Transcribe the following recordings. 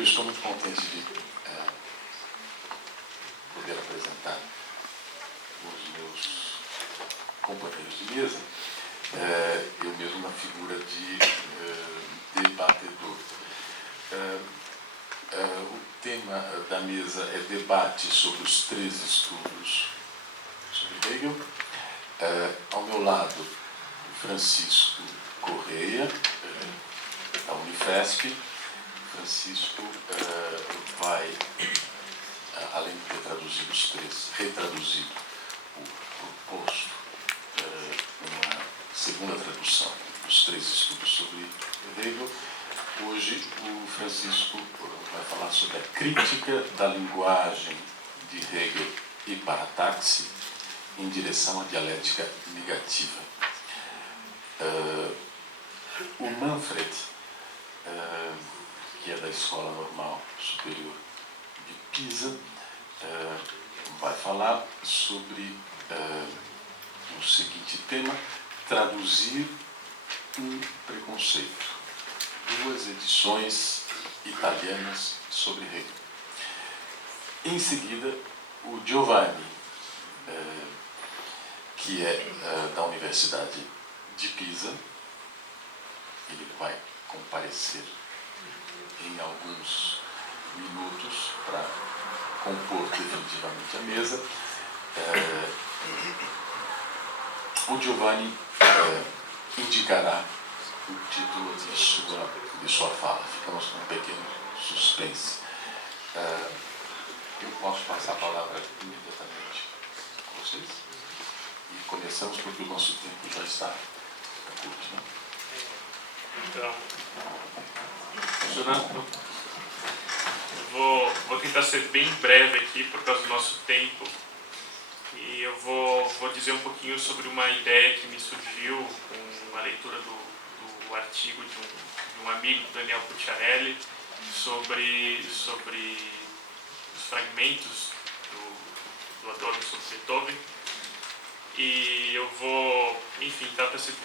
eu estou muito contente de poder apresentar os meus companheiros de mesa, eu mesmo na figura de debatedor. O tema da mesa é debate sobre os 3 estudos sobre Hegel. Ao meu lado, o Francisco Correia, da Unifesp. Francisco vai, além de ter traduzido os 3, retraduzido o proposto, uma segunda tradução dos 3 estudos sobre Hegel. Hoje o Francisco vai falar sobre a crítica da linguagem de Hegel e parataxe em direção à dialética negativa. O Manfred, que é da Escola Normal Superior de Pisa, vai falar sobre o seguinte tema: traduzir um preconceito. 2 edições italianas sobre Hegel. Em seguida, o Giovanni, que é da Universidade de Pisa, ele vai comparecer em alguns minutos para compor definitivamente a mesa. O Giovanni indicará o título de sua fala. Ficamos com um pequeno suspense. Eu posso passar a palavra imediatamente a vocês? E começamos porque o nosso tempo já está curto, né? Então, funcionando. Vou tentar ser bem breve aqui por causa do nosso tempo. E eu vou dizer um pouquinho sobre uma ideia que me surgiu com a leitura do artigo de um amigo, Daniel Pucciarelli, sobre os fragmentos do Adorno sobre Beethoven. E eu vou, enfim, trata-se de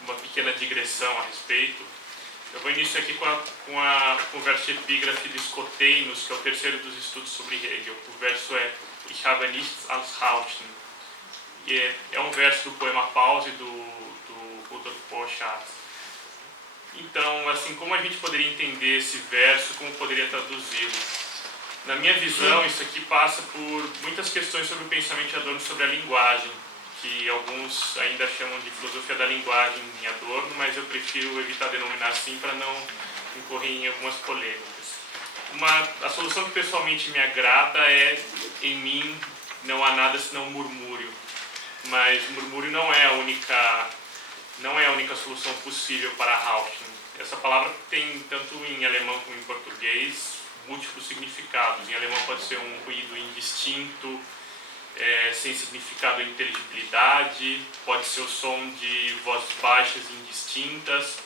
uma pequena digressão a respeito. Eu vou iniciar aqui com o verso epígrafe de Scoteinus, que é o terceiro dos estudos sobre Hegel. O verso é Ich habe nichts als Rauschen. E é um verso do poema Pause do Rudolf Borchardt. Então, assim, como a gente poderia entender esse verso, como poderia traduzi-lo? Na minha visão, isso aqui passa por muitas questões sobre o pensamento de Adorno sobre a linguagem, que alguns ainda chamam de filosofia da linguagem em Adorno, mas eu prefiro evitar denominar assim para não incorrer em algumas polêmicas. A solução que pessoalmente me agrada é, em mim, não há nada senão murmúrio. Mas murmúrio não é a única solução possível para Rauschen. Essa palavra tem, tanto em alemão como em português, múltiplos significados. Em alemão pode ser um ruído indistinto, sem significado ou inteligibilidade, pode ser o som de vozes baixas e indistintas,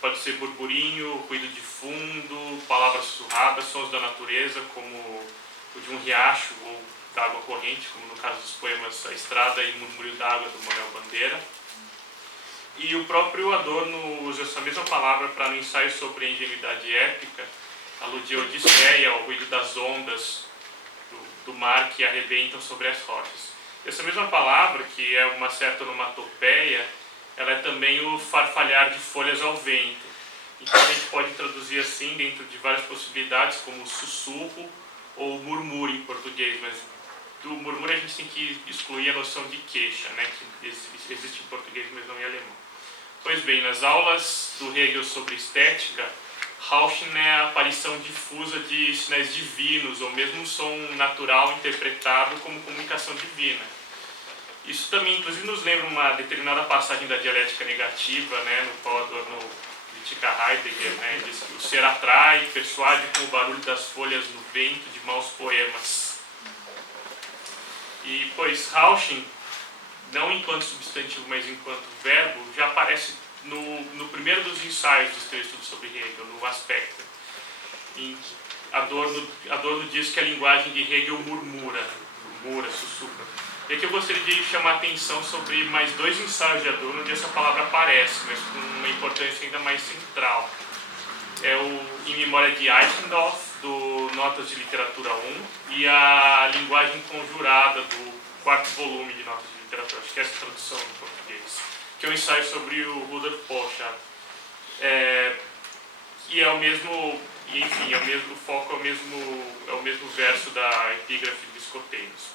pode ser burburinho, ruído de fundo, palavras sussurradas, sons da natureza, como o de um riacho ou da água corrente, como no caso dos poemas A Estrada e Murmúrio d'Água, do Manuel Bandeira. E o próprio Adorno usa essa mesma palavra para no ensaio sobre a ingenuidade épica, aludir à Odisseia, ao ruído das ondas do mar que arrebentam sobre as rochas. Essa mesma palavra, que é uma certa onomatopeia, ela é também o farfalhar de folhas ao vento. Então a gente pode traduzir assim, dentro de várias possibilidades, como sussurro ou murmúrio em português, mas do murmúrio a gente tem que excluir a noção de queixa, né, que existe em português, mas não em alemão. Pois bem, nas aulas do Hegel sobre estética, Rauschen é a aparição difusa de sinais divinos, ou mesmo um som natural interpretado como comunicação divina. Isso também, inclusive, nos lembra uma determinada passagem da dialética negativa, né, no qual Adorno critica Heidegger, né, diz que o ser atrai, persuade com o barulho das folhas no vento de maus poemas. E, pois, Rauschen, não enquanto substantivo, mas enquanto verbo, já aparece no primeiro dos ensaios dos 3 estudos sobre Hegel, no Aspecto. Adorno diz que a linguagem de Hegel murmura, sussurra. E aqui eu gostaria de chamar a atenção sobre mais 2 ensaios de Adorno onde essa palavra aparece, mas com uma importância ainda mais central. é o In Memória de Eichendorff, do Notas de Literatura 1, e a Linguagem Conjurada, do 4º volume de Notas de Literatura, acho que é essa a tradução em português, que é um ensaio sobre o Rudolf Borchardt. E é o mesmo, enfim, o foco é o mesmo verso da epígrafe de escoteiros.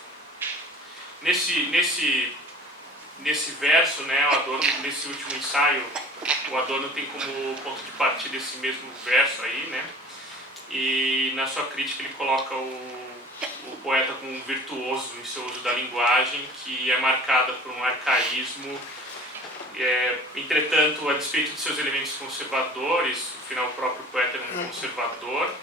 Nesse verso, né, o Adorno, nesse último ensaio, o Adorno tem como ponto de partida esse mesmo verso aí, né? E na sua crítica ele coloca o poeta como um virtuoso em seu uso da linguagem, que é marcada por um arcaísmo. Entretanto, a despeito de seus elementos conservadores, afinal o próprio poeta era um conservador,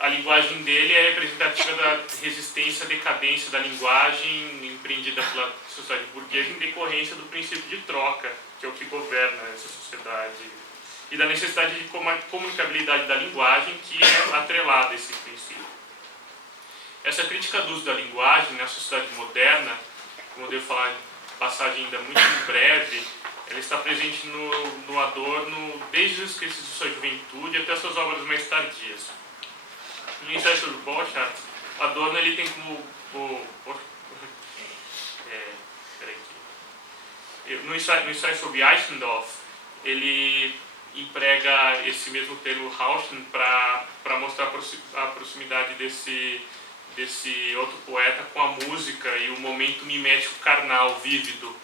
a linguagem dele é representativa da resistência à decadência da linguagem empreendida pela sociedade burguesa em decorrência do princípio de troca, que é o que governa essa sociedade, e da necessidade de comunicabilidade da linguagem, que é atrelada a esse princípio. Essa crítica do uso da linguagem na sociedade moderna, como eu devo falar passagem ainda muito breve, ela está presente no Adorno desde os escritos de sua juventude até suas obras mais tardias. No ensaio sobre Borchardt, o Adorno ele tem como no ensaio sobre Eichendorff, ele emprega esse mesmo termo Rauschen para mostrar a proximidade desse outro poeta com a música e o momento mimético carnal, vívido.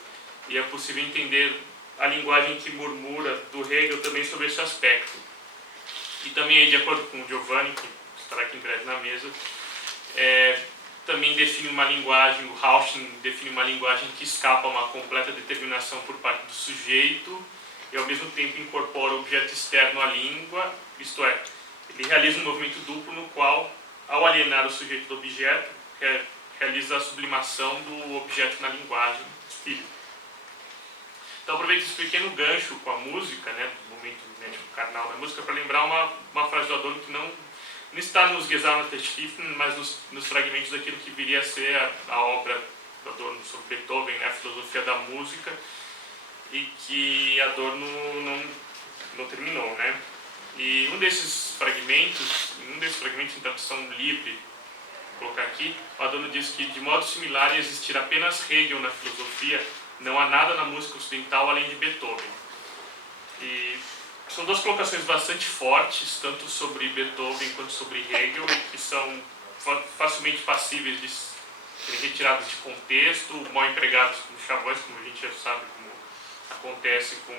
E é possível entender a linguagem que murmura do Hegel também sobre esse aspecto. E também, de acordo com o Giovanni, que estará aqui em breve na mesa, também define uma linguagem, o Rauschen define uma linguagem que escapa a uma completa determinação por parte do sujeito e ao mesmo tempo incorpora o objeto externo à língua, isto é, ele realiza um movimento duplo no qual, ao alienar o sujeito do objeto, realiza a sublimação do objeto na linguagem, espírito. Então aproveito esse pequeno gancho com a música, né, do momento carnal da música, para lembrar uma frase do Adorno que não está nos Gesamtschriften, mas nos fragmentos daquilo que viria a ser a obra do Adorno sobre Beethoven, né, a filosofia da música, e que Adorno não terminou, né? E um desses fragmentos em tradução livre, vou colocar aqui, o Adorno diz que de modo similar a existir apenas Hegel na filosofia, não há nada na música ocidental além de Beethoven. E são duas colocações bastante fortes, tanto sobre Beethoven quanto sobre Hegel, que são facilmente passíveis de serem retirados de contexto, mal empregados como chavões, como a gente já sabe como acontece com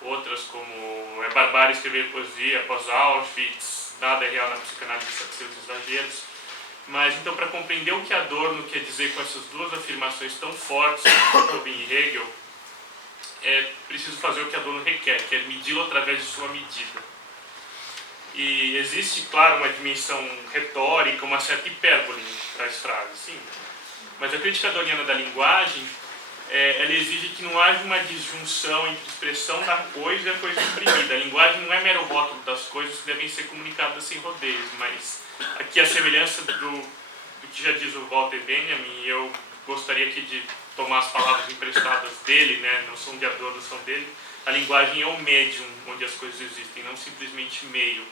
outras, como é barbárie escrever poesia após Auschwitz, nada é real na psicanálise de seus exageros. Mas então, para compreender o que Adorno quer dizer com essas duas afirmações tão fortes sobre Beethoven e Hegel, é preciso fazer o que Adorno requer, que é medi-lo através de sua medida. E existe, claro, uma dimensão retórica, uma certa hipérbole das frases, sim. Mas a crítica adorniana da linguagem, ela exige que não haja uma disjunção entre a expressão da coisa e a coisa exprimida. A linguagem não é mero rótulo das coisas que devem ser comunicadas sem rodeios, mas aqui a semelhança do que já diz o Walter Benjamin, e eu gostaria aqui de tomar as palavras emprestadas dele, né, não são de Adorno, são dele. A linguagem é o médium onde as coisas existem, não simplesmente meio.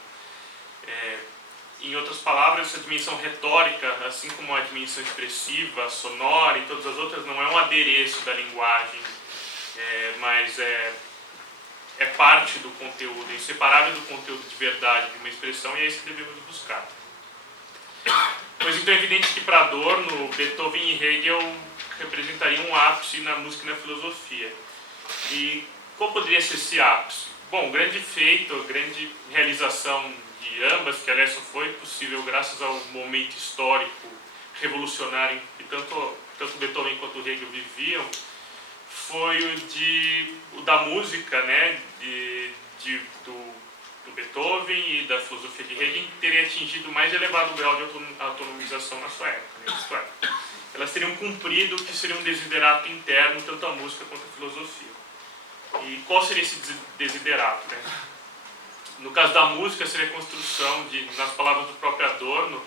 Em outras palavras, essa dimensão retórica, assim como a dimensão expressiva, sonora e todas as outras, não é um adereço da linguagem, mas é parte do conteúdo, é inseparável do conteúdo de verdade de uma expressão, e é isso que devemos buscar. Pois então é evidente que para Adorno, Beethoven e Hegel representariam um ápice na música e na filosofia. E qual poderia ser esse ápice? Bom, o grande feito, a grande realização de ambas, que aliás só foi possível graças ao momento histórico revolucionário que tanto Beethoven quanto Hegel viviam, foi o da música, né, do Beethoven e da filosofia de Hegel, teria atingido o mais elevado grau de autonomização na sua época, né, isto é, elas teriam cumprido o que seria um desiderato interno, tanto a música quanto a filosofia. E qual seria esse desiderato, né? No caso da música, seria a construção, nas palavras do próprio Adorno,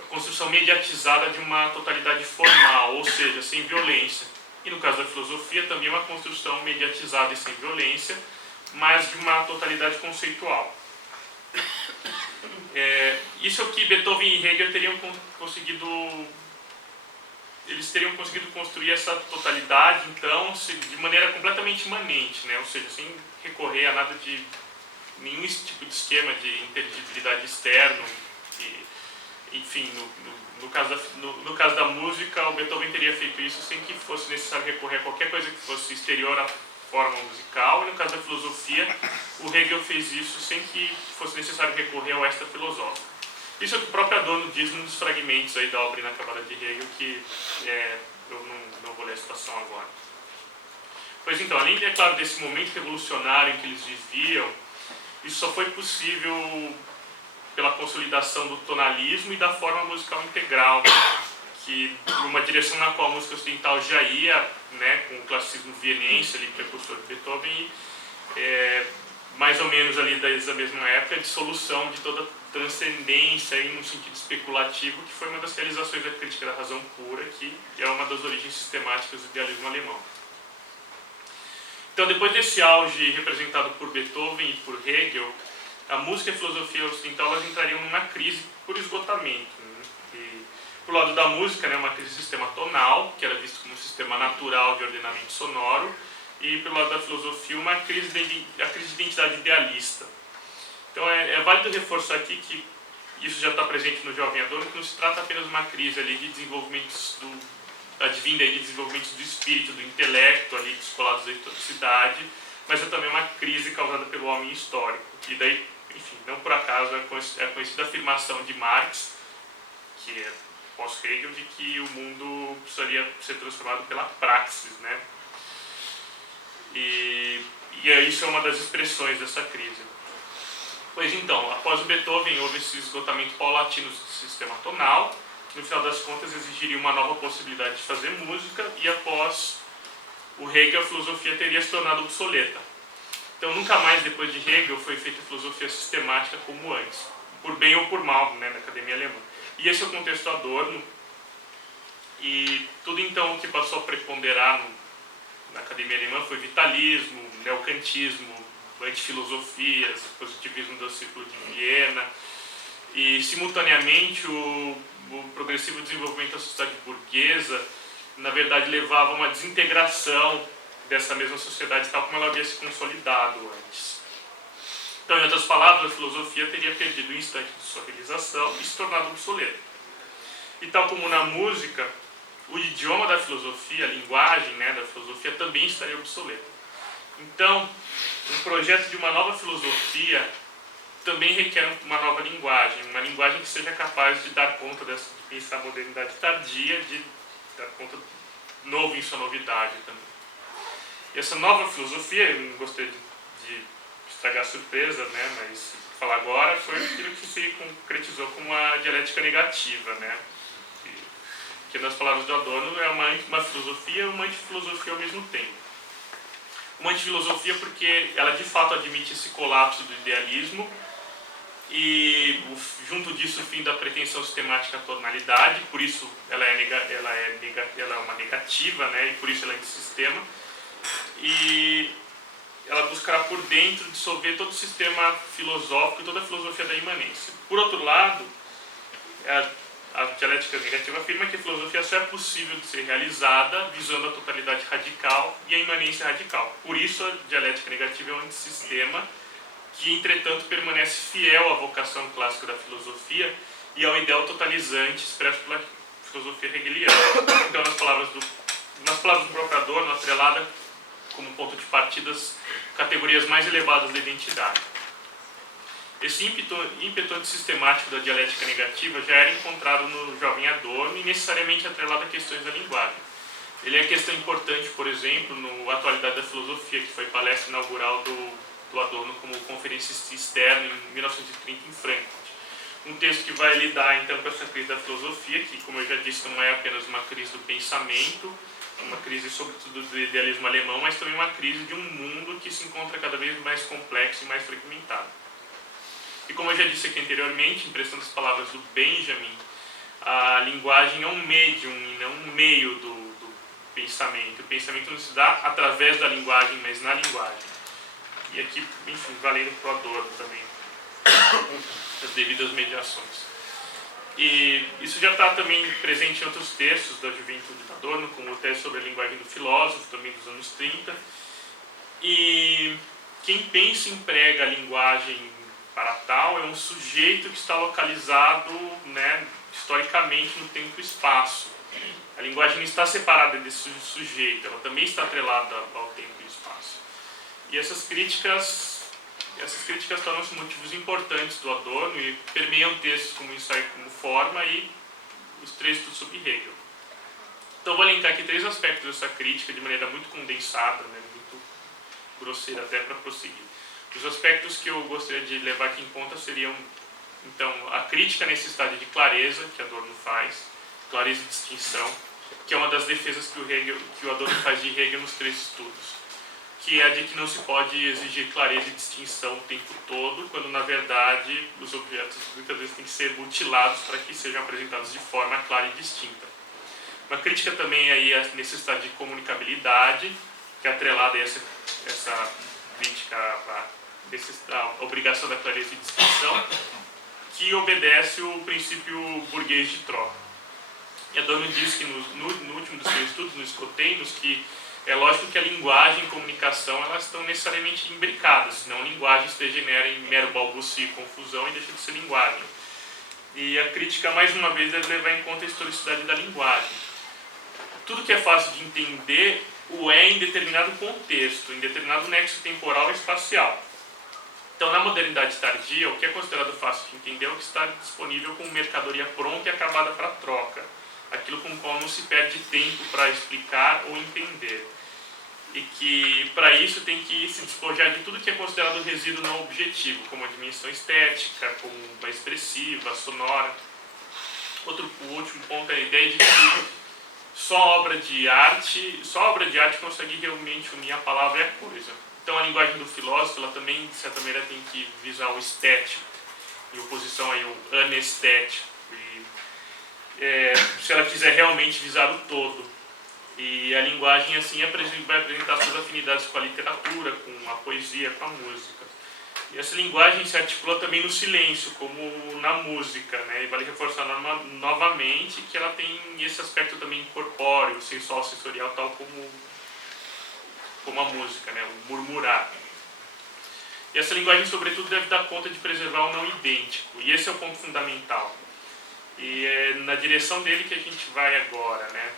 a construção mediatizada de uma totalidade formal, ou seja, sem violência. E no caso da filosofia, também uma construção mediatizada e sem violência, mas de uma totalidade conceitual. Isso é o que Beethoven e Hegel teriam conseguido. Eles teriam conseguido construir essa totalidade, então, de maneira completamente imanente, né? Ou seja, sem recorrer a nada de nenhum tipo de esquema de inteligibilidade externo. Enfim, no caso da música, o Beethoven teria feito isso sem que fosse necessário recorrer a qualquer coisa que fosse exterior à forma musical, e no caso da filosofia, o Hegel fez isso sem que fosse necessário recorrer ao extra-filosófico. Isso é o que o próprio Adorno diz num dos fragmentos aí da obra Inacabada de Hegel, que eu não vou ler a citação agora. Pois então, além, é claro, desse momento revolucionário em que eles viviam, isso só foi possível pela consolidação do tonalismo e da forma musical integral, que uma direção na qual a música ocidental já ia, né, com o classicismo vienense, ali, precursor de Beethoven, e mais ou menos ali desde a mesma época, a dissolução de toda transcendência aí, num sentido especulativo, que foi uma das realizações da crítica da razão pura, que é uma das origens sistemáticas do idealismo alemão. Então, depois desse auge representado por Beethoven e por Hegel, a música e a filosofia ocidental elas entrariam numa crise por esgotamento. Né? E, por lado da música, né, uma crise do sistema tonal, que era visto como um sistema natural de ordenamento sonoro, e pelo lado da filosofia, a crise de identidade idealista. Então é válido reforçar aqui que isso já está presente no jovem Adorno, que não se trata apenas de uma crise ali de desenvolvimentos advinda de desenvolvimentos do espírito, do intelecto ali descolados da historicidade, mas é também uma crise causada pelo homem histórico. E daí, enfim, não por acaso é conhecida a afirmação de Marx, que é pós-Hegel, de que o mundo precisaria ser transformado pela praxis, né? E isso é uma das expressões dessa crise. Pois então, após o Beethoven, houve esse esgotamento paulatino do sistema tonal, que no final das contas exigiria uma nova possibilidade de fazer música, e após o Hegel, a filosofia teria se tornado obsoleta. Então, nunca mais depois de Hegel foi feita filosofia sistemática como antes, por bem ou por mal, né, na academia alemã. E esse é o contexto Adorno, e tudo então que passou a preponderar na academia alemã foi vitalismo, neocantismo, antifilosofias, positivismo do Círculo de Viena, e simultaneamente o progressivo desenvolvimento da sociedade burguesa, na verdade, levava a uma desintegração dessa mesma sociedade tal como ela havia se consolidado antes. Então, em outras palavras, a filosofia teria perdido o instante de sua realização e se tornado obsoleta. E tal como na música, o idioma da filosofia, a linguagem, né, da filosofia também estaria obsoleta. Então, um projeto de uma nova filosofia também requer uma nova linguagem, uma linguagem que seja capaz de dar conta de pensar a modernidade tardia, de dar conta novo em sua novidade também. E essa nova filosofia, eu não gostei de estragar a surpresa, né, mas falar agora, foi aquilo que se concretizou como a dialética negativa, né, que nas palavras do Adorno é uma filosofia e uma antifilosofia ao mesmo tempo. Uma antifilosofia porque ela de fato admite esse colapso do idealismo e junto disso o fim da pretensão sistemática à tonalidade, por isso ela é uma negativa, né, e por isso ela é antissistema, e ela buscará por dentro dissolver todo o sistema filosófico e toda a filosofia da imanência. Por outro lado, a dialética negativa afirma que a filosofia só é possível de ser realizada visando a totalidade radical e a imanência radical. Por isso, a dialética negativa é um antissistema que, entretanto, permanece fiel à vocação clássica da filosofia e ao ideal totalizante expresso pela filosofia hegeliana. Então, nas palavras do próprio Adorno, atrelada como ponto de partida as categorias mais elevadas da identidade. Esse ímpeto antissistemático da dialética negativa já era encontrado no jovem Adorno e necessariamente atrelado a questões da linguagem. Ele é questão importante, por exemplo, no Atualidade da Filosofia, que foi palestra inaugural do Adorno como conferencista externo em 1930 em Frankfurt. Um texto que vai lidar então com essa crise da filosofia, que, como eu já disse, não é apenas uma crise do pensamento, uma crise sobretudo do idealismo alemão, mas também uma crise de um mundo que se encontra cada vez mais complexo e mais fragmentado. E como eu já disse aqui anteriormente, emprestando as palavras do Benjamin, a linguagem é um médium e não um meio do pensamento. O pensamento não se dá através da linguagem, mas na linguagem. E aqui, enfim, valendo para o Adorno também, as devidas mediações. E isso já está também presente em outros textos da juventude do Adorno, como o texto sobre a linguagem do filósofo, também dos anos 30. E quem pensa e emprega a linguagem para tal é um sujeito que está localizado, né, historicamente no tempo e espaço. A linguagem não está separada desse sujeito, ela também está atrelada ao tempo e espaço. E essas críticas tornam-se motivos importantes do Adorno e permeiam textos como Ensaio como Forma e os três estudos sobre Hegel. Então vou elencar aqui 3 aspectos dessa crítica de maneira muito condensada, né, muito grosseira até para prosseguir. Os aspectos que eu gostaria de levar aqui em conta seriam, então, a crítica à necessidade de clareza que Adorno faz, clareza e distinção, que é uma das defesas que o Adorno faz de Hegel nos 3 estudos, que é a de que não se pode exigir clareza e distinção o tempo todo, quando na verdade os objetos muitas vezes têm que ser mutilados para que sejam apresentados de forma clara e distinta. Uma crítica também aí à necessidade de comunicabilidade, que é atrelada a essa crítica à obrigação da clareza e distinção, que obedece o princípio burguês de troca. E Adorno diz que no último dos seus estudos, nos escoteinos, que é lógico que a linguagem e a comunicação elas estão necessariamente imbricadas, senão a linguagem se degenera em mero balbucio e confusão e deixa de ser linguagem. E a crítica, mais uma vez, deve levar em conta a historicidade da linguagem. Tudo que é fácil de entender o é em determinado contexto, em determinado nexo temporal e espacial. Então, na modernidade tardia, o que é considerado fácil de entender é o que está disponível como mercadoria pronta e acabada para troca, aquilo com o qual não se perde tempo para explicar ou entender. E que, para isso, tem que se despojar de tudo que é considerado resíduo não objetivo, como a dimensão estética, como a expressiva, a sonora. O último ponto é a ideia de que só obra de arte consegue realmente unir a palavra e a coisa. Então, a linguagem do filósofo, ela também, de certa maneira, tem que visar o estético, em oposição aí ao anestético. Se ela quiser realmente visar o todo. E a linguagem, assim, vai apresentar suas afinidades com a literatura, com a poesia, com a música. E essa linguagem se articula também no silêncio, como na música, né? E vale reforçar novamente que ela tem esse aspecto também corpóreo, sensual, sensorial, tal como a música, né? O murmurar. E essa linguagem, sobretudo, deve dar conta de preservar o não idêntico. E esse é o ponto fundamental. E é na direção dele que a gente vai agora, né?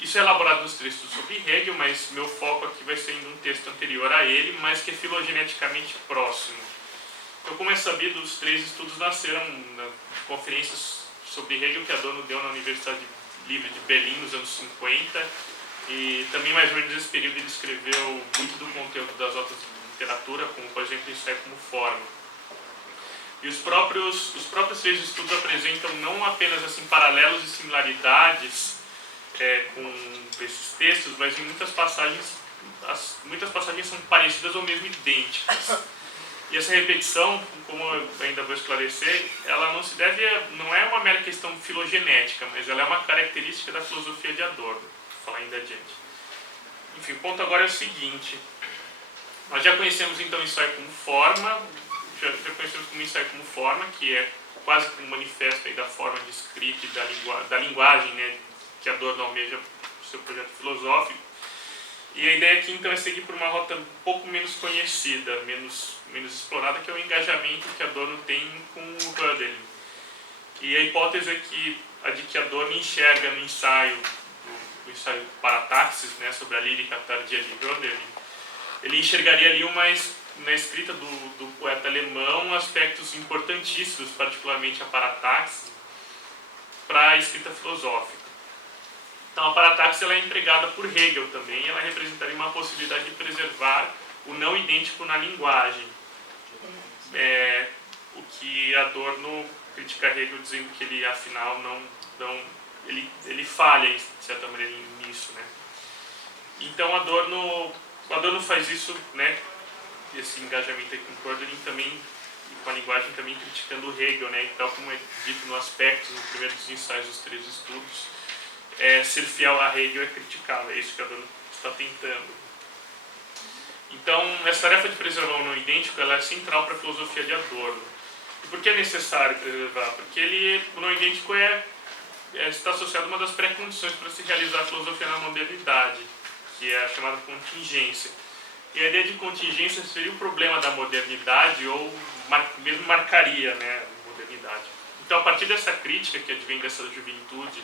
Isso é elaborado nos textos sobre Hegel, mas meu foco aqui vai ser em um texto anterior a ele, mas que é filogeneticamente próximo. Então, como é sabido, os 3 estudos nasceram de conferências sobre Hegel que Adorno deu na Universidade Livre de Berlim nos anos 50, e também mais ou menos nesse período ele escreveu muito do conteúdo das obras de literatura, como por exemplo Ensaio como Forma. E os próprios 3 estudos apresentam não apenas assim, paralelos e similaridades com esses textos, mas em muitas passagens são parecidas ou mesmo idênticas. E essa repetição, como eu ainda vou esclarecer, ela não é uma mera questão filogenética, mas ela é uma característica da filosofia de Adorno. Vou falar ainda adiante. Enfim, o ponto agora é o seguinte. Nós já conhecemos então o ensaio como forma, que é quase que um manifesto aí da forma de escrita e da linguagem, né, que Adorno almeja o seu projeto filosófico. E a ideia aqui então é seguir por uma rota um pouco menos conhecida, menos explorada, que é o engajamento que Adorno tem com o Hölderlin. E a hipótese é a de que Adorno enxerga no ensaio Parataxis, né, sobre a lírica tardia de Hölderlin, ele enxergaria ali na escrita do poeta alemão aspectos importantíssimos, particularmente a Parataxis, para a escrita filosófica. Então, a parataxis ela é empregada por Hegel também, ela representaria uma possibilidade de preservar o não idêntico na linguagem. O que Adorno critica Hegel dizendo que ele, afinal, ele falha, de certa maneira, nisso, né? Então, Adorno faz isso, né? Esse engajamento aí com Hölderlin também, e com a linguagem também criticando Hegel, né? E tal como é dito no aspecto, no primeiro dos ensaios dos 3 estudos, ser fiel a Hegel é criticável, é isso que Adorno está tentando. Então, essa tarefa de preservar o não idêntico ela é central para a filosofia de Adorno. E por que é necessário preservar? Porque o não idêntico está associado a uma das pré-condições para se realizar a filosofia na modernidade, que é a chamada contingência. E a ideia de contingência seria o problema da modernidade, ou mesmo marcaria, né, a modernidade. Então, a partir dessa crítica que advém dessa juventude,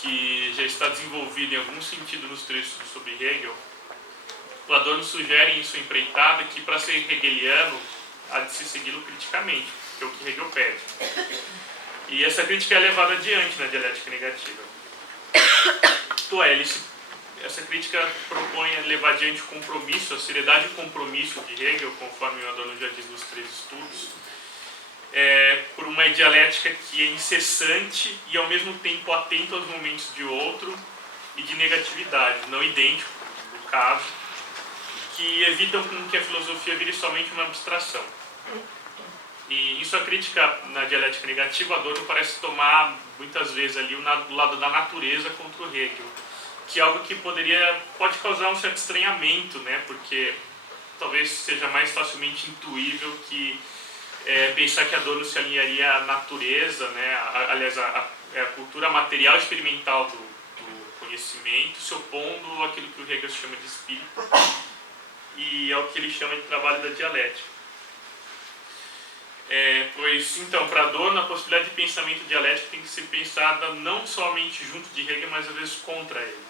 que já está desenvolvida em algum sentido nos textos sobre Hegel, o Adorno sugere em sua empreitada que, para ser hegeliano, há de se segui-lo criticamente, que é o que Hegel pede. E essa crítica é levada adiante na dialética negativa. Isto é, essa crítica propõe levar adiante o compromisso, a seriedade e o compromisso de Hegel, conforme o Adorno já diz nos 3 estudos, por uma dialética que é incessante e ao mesmo tempo atento aos momentos de outro e de negatividade, não idêntico, no caso, que evitam que a filosofia vire somente uma abstração. E em sua crítica na dialética negativa, Adorno parece tomar muitas vezes ali o lado da natureza contra o Hegel, que é algo que pode causar um certo estranhamento, né? Porque talvez seja mais facilmente intuível que pensar que Adorno se alinharia à natureza, né? Aliás, à cultura material experimental do conhecimento, se opondo àquilo que o Hegel chama de espírito e ao que ele chama de trabalho da dialética. Pois, então, para Adorno, a possibilidade de pensamento dialético tem que ser pensada não somente junto de Hegel, mas às vezes contra ele.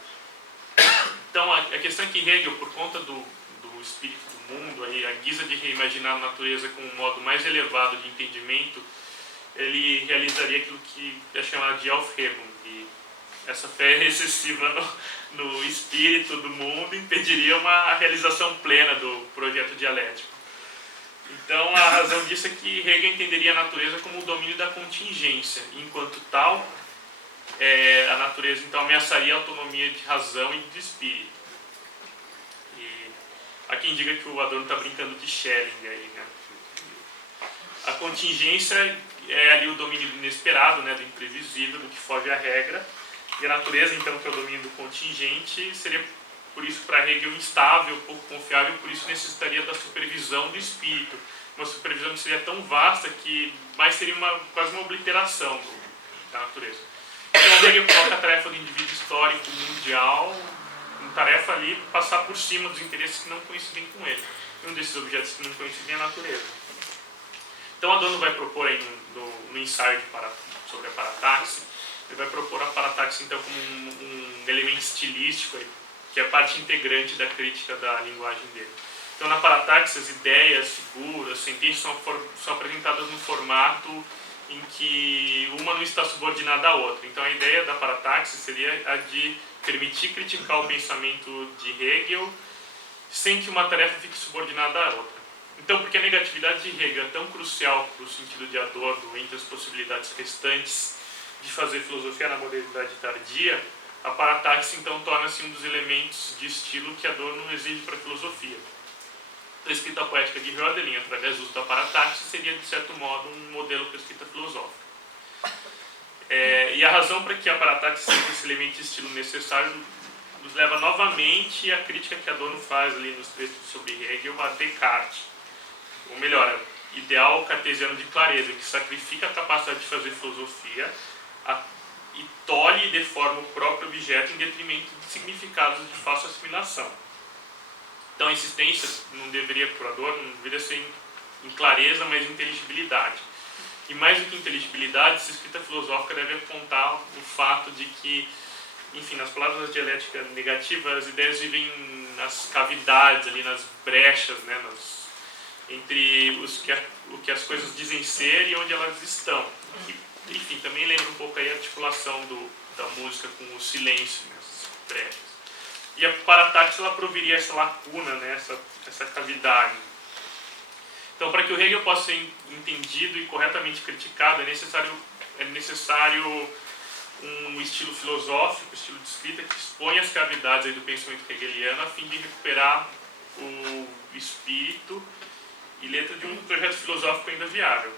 Então, a questão é que Hegel, por conta do espírito do mundo, aí, a guisa de reimaginar a natureza com um modo mais elevado de entendimento, ele realizaria aquilo que é chamado de Aufhebung. E essa fé excessiva no espírito do mundo impediria a realização plena do projeto dialético. Então, a razão disso é que Hegel entenderia a natureza como o domínio da contingência. Enquanto tal, a natureza então ameaçaria a autonomia de razão e de espírito. E há quem diga que o Adorno está brincando de Schelling aí, né? A contingência é ali o domínio do inesperado, né, do imprevisível, do que foge à regra. E a natureza, então, que é o domínio do contingente, seria, por isso, para Hegel, instável, pouco confiável, por isso necessitaria da supervisão do espírito. Uma supervisão que seria tão vasta que mais seria quase uma obliteração da natureza. Então, Hegel coloca a tarefa do indivíduo histórico mundial, uma tarefa ali, passar por cima dos interesses que não coincidem com ele. E um desses objetos que não coincidem é a natureza. Então, Adorno vai propor aí no ensaio sobre a parataxe, ele vai propor a parataxe então como um elemento estilístico aí, que é parte integrante da crítica da linguagem dele. Então, na parataxe, as ideias, figuras, sentenças são apresentadas no formato em que uma não está subordinada à outra. Então, a ideia da parataxe seria a de permitir criticar o pensamento de Hegel sem que uma tarefa fique subordinada à outra. Então, porque a negatividade de Hegel é tão crucial para o sentido de Adorno entre as possibilidades restantes de fazer filosofia na modernidade tardia, a parataxe, então, torna-se um dos elementos de estilo que Adorno exige para a filosofia. A escrita poética de Hölderlin, através do uso da parataxe, seria, de certo modo, um modelo para a escrita filosófica. E a razão para que a parataxe seja esse elemento de estilo necessário nos leva novamente à crítica que Adorno faz ali nos textos sobre Hegel a Descartes. Ou melhor, ideal cartesiano de clareza, que sacrifica a capacidade de fazer filosofia e tolhe e deforma o próprio objeto em detrimento de significados de fácil assimilação. Então, a insistência não deveria, por Adorno, não deveria ser em clareza, mas em inteligibilidade. E mais do que inteligibilidade, essa escrita filosófica deve apontar o fato de que, enfim, nas palavras da dialética negativa, as ideias vivem nas cavidades, ali nas brechas, né, entre o que as coisas dizem ser e onde elas estão. E, enfim, também lembra um pouco aí a articulação da música com o silêncio nessas brechas. E a parataxe ela proviria essa lacuna, né, essa cavidade. Então, para que o Hegel possa ser entendido e corretamente criticado, é necessário um estilo filosófico, um estilo de escrita que expõe as cavidades aí do pensamento hegeliano a fim de recuperar o espírito e letra de um projeto filosófico ainda viável.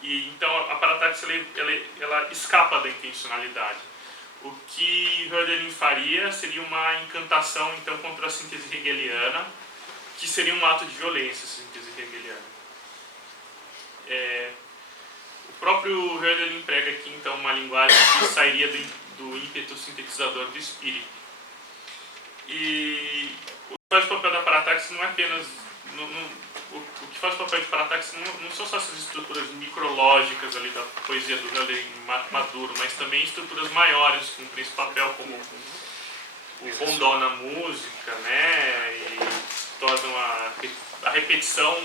E então a parataxe ela escapa da intencionalidade. O que Hölderlin faria seria uma encantação então contra a síntese hegeliana que seria um ato de violência, síntese hegeliana. O próprio Hegel emprega aqui, então, uma linguagem que sairia do ímpeto sintetizador do espírito. E o que faz o papel da parataxe não é apenas... o que faz o papel de parataxe não são só essas estruturas micrológicas ali da poesia do Hegel maduro, mas também estruturas maiores que cumprem esse papel, como o rondó na música, né, e tornam a repetição,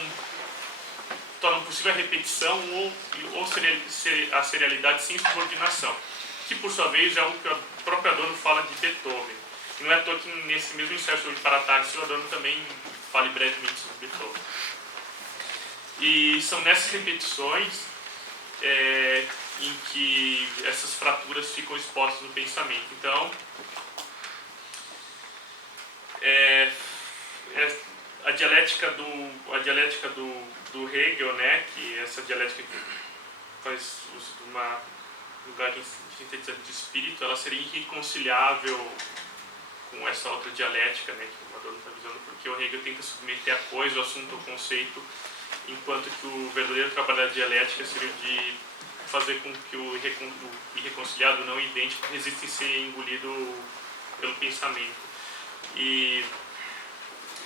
tornam possível a repetição ou a serialidade sem subordinação, que por sua vez é algo que o próprio Adorno fala de Beethoven. E não é à toa que nesse mesmo ensaio sobre parataxe o Adorno também fale brevemente sobre Beethoven. E são nessas repetições em que essas fraturas ficam expostas no pensamento. Então, a dialética do Hegel, né, que essa dialética que faz uso de uma linguagem sintetizada de espírito, ela seria irreconciliável com essa outra dialética, né, que o Adorno está visando, porque o Hegel tenta submeter a coisa, o assunto, ao conceito, enquanto que o verdadeiro trabalho da dialética seria de fazer com que o irreconciliado, não idêntico, resista em ser engolido pelo pensamento. E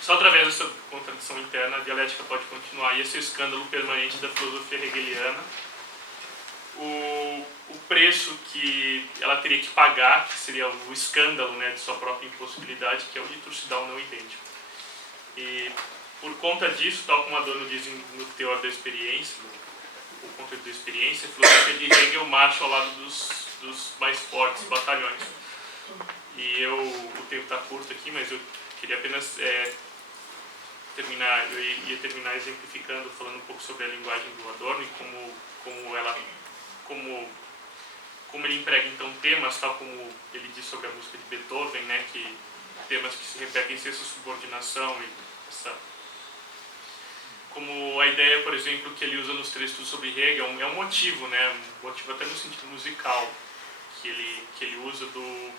só através dessa contradição interna a dialética pode continuar. E esse é o escândalo permanente da filosofia hegeliana. O preço que ela teria que pagar, que seria o escândalo, né, de sua própria impossibilidade, que é o de trucidar o não idêntico. E por conta disso, tal como Adorno diz no Teor da Experiência, o conteúdo da experiência, a filosofia de Hegel marcha ao lado dos mais fortes batalhões. E o tempo está curto aqui, mas eu queria apenas terminar exemplificando, falando um pouco sobre a linguagem do Adorno e como ele emprega então temas, tal como ele diz sobre a música de Beethoven, né, que temas que se repetem sem essa subordinação e como a ideia, por exemplo, que ele usa nos textos sobre Hegel é um motivo, né, um motivo até no sentido musical, que ele usa do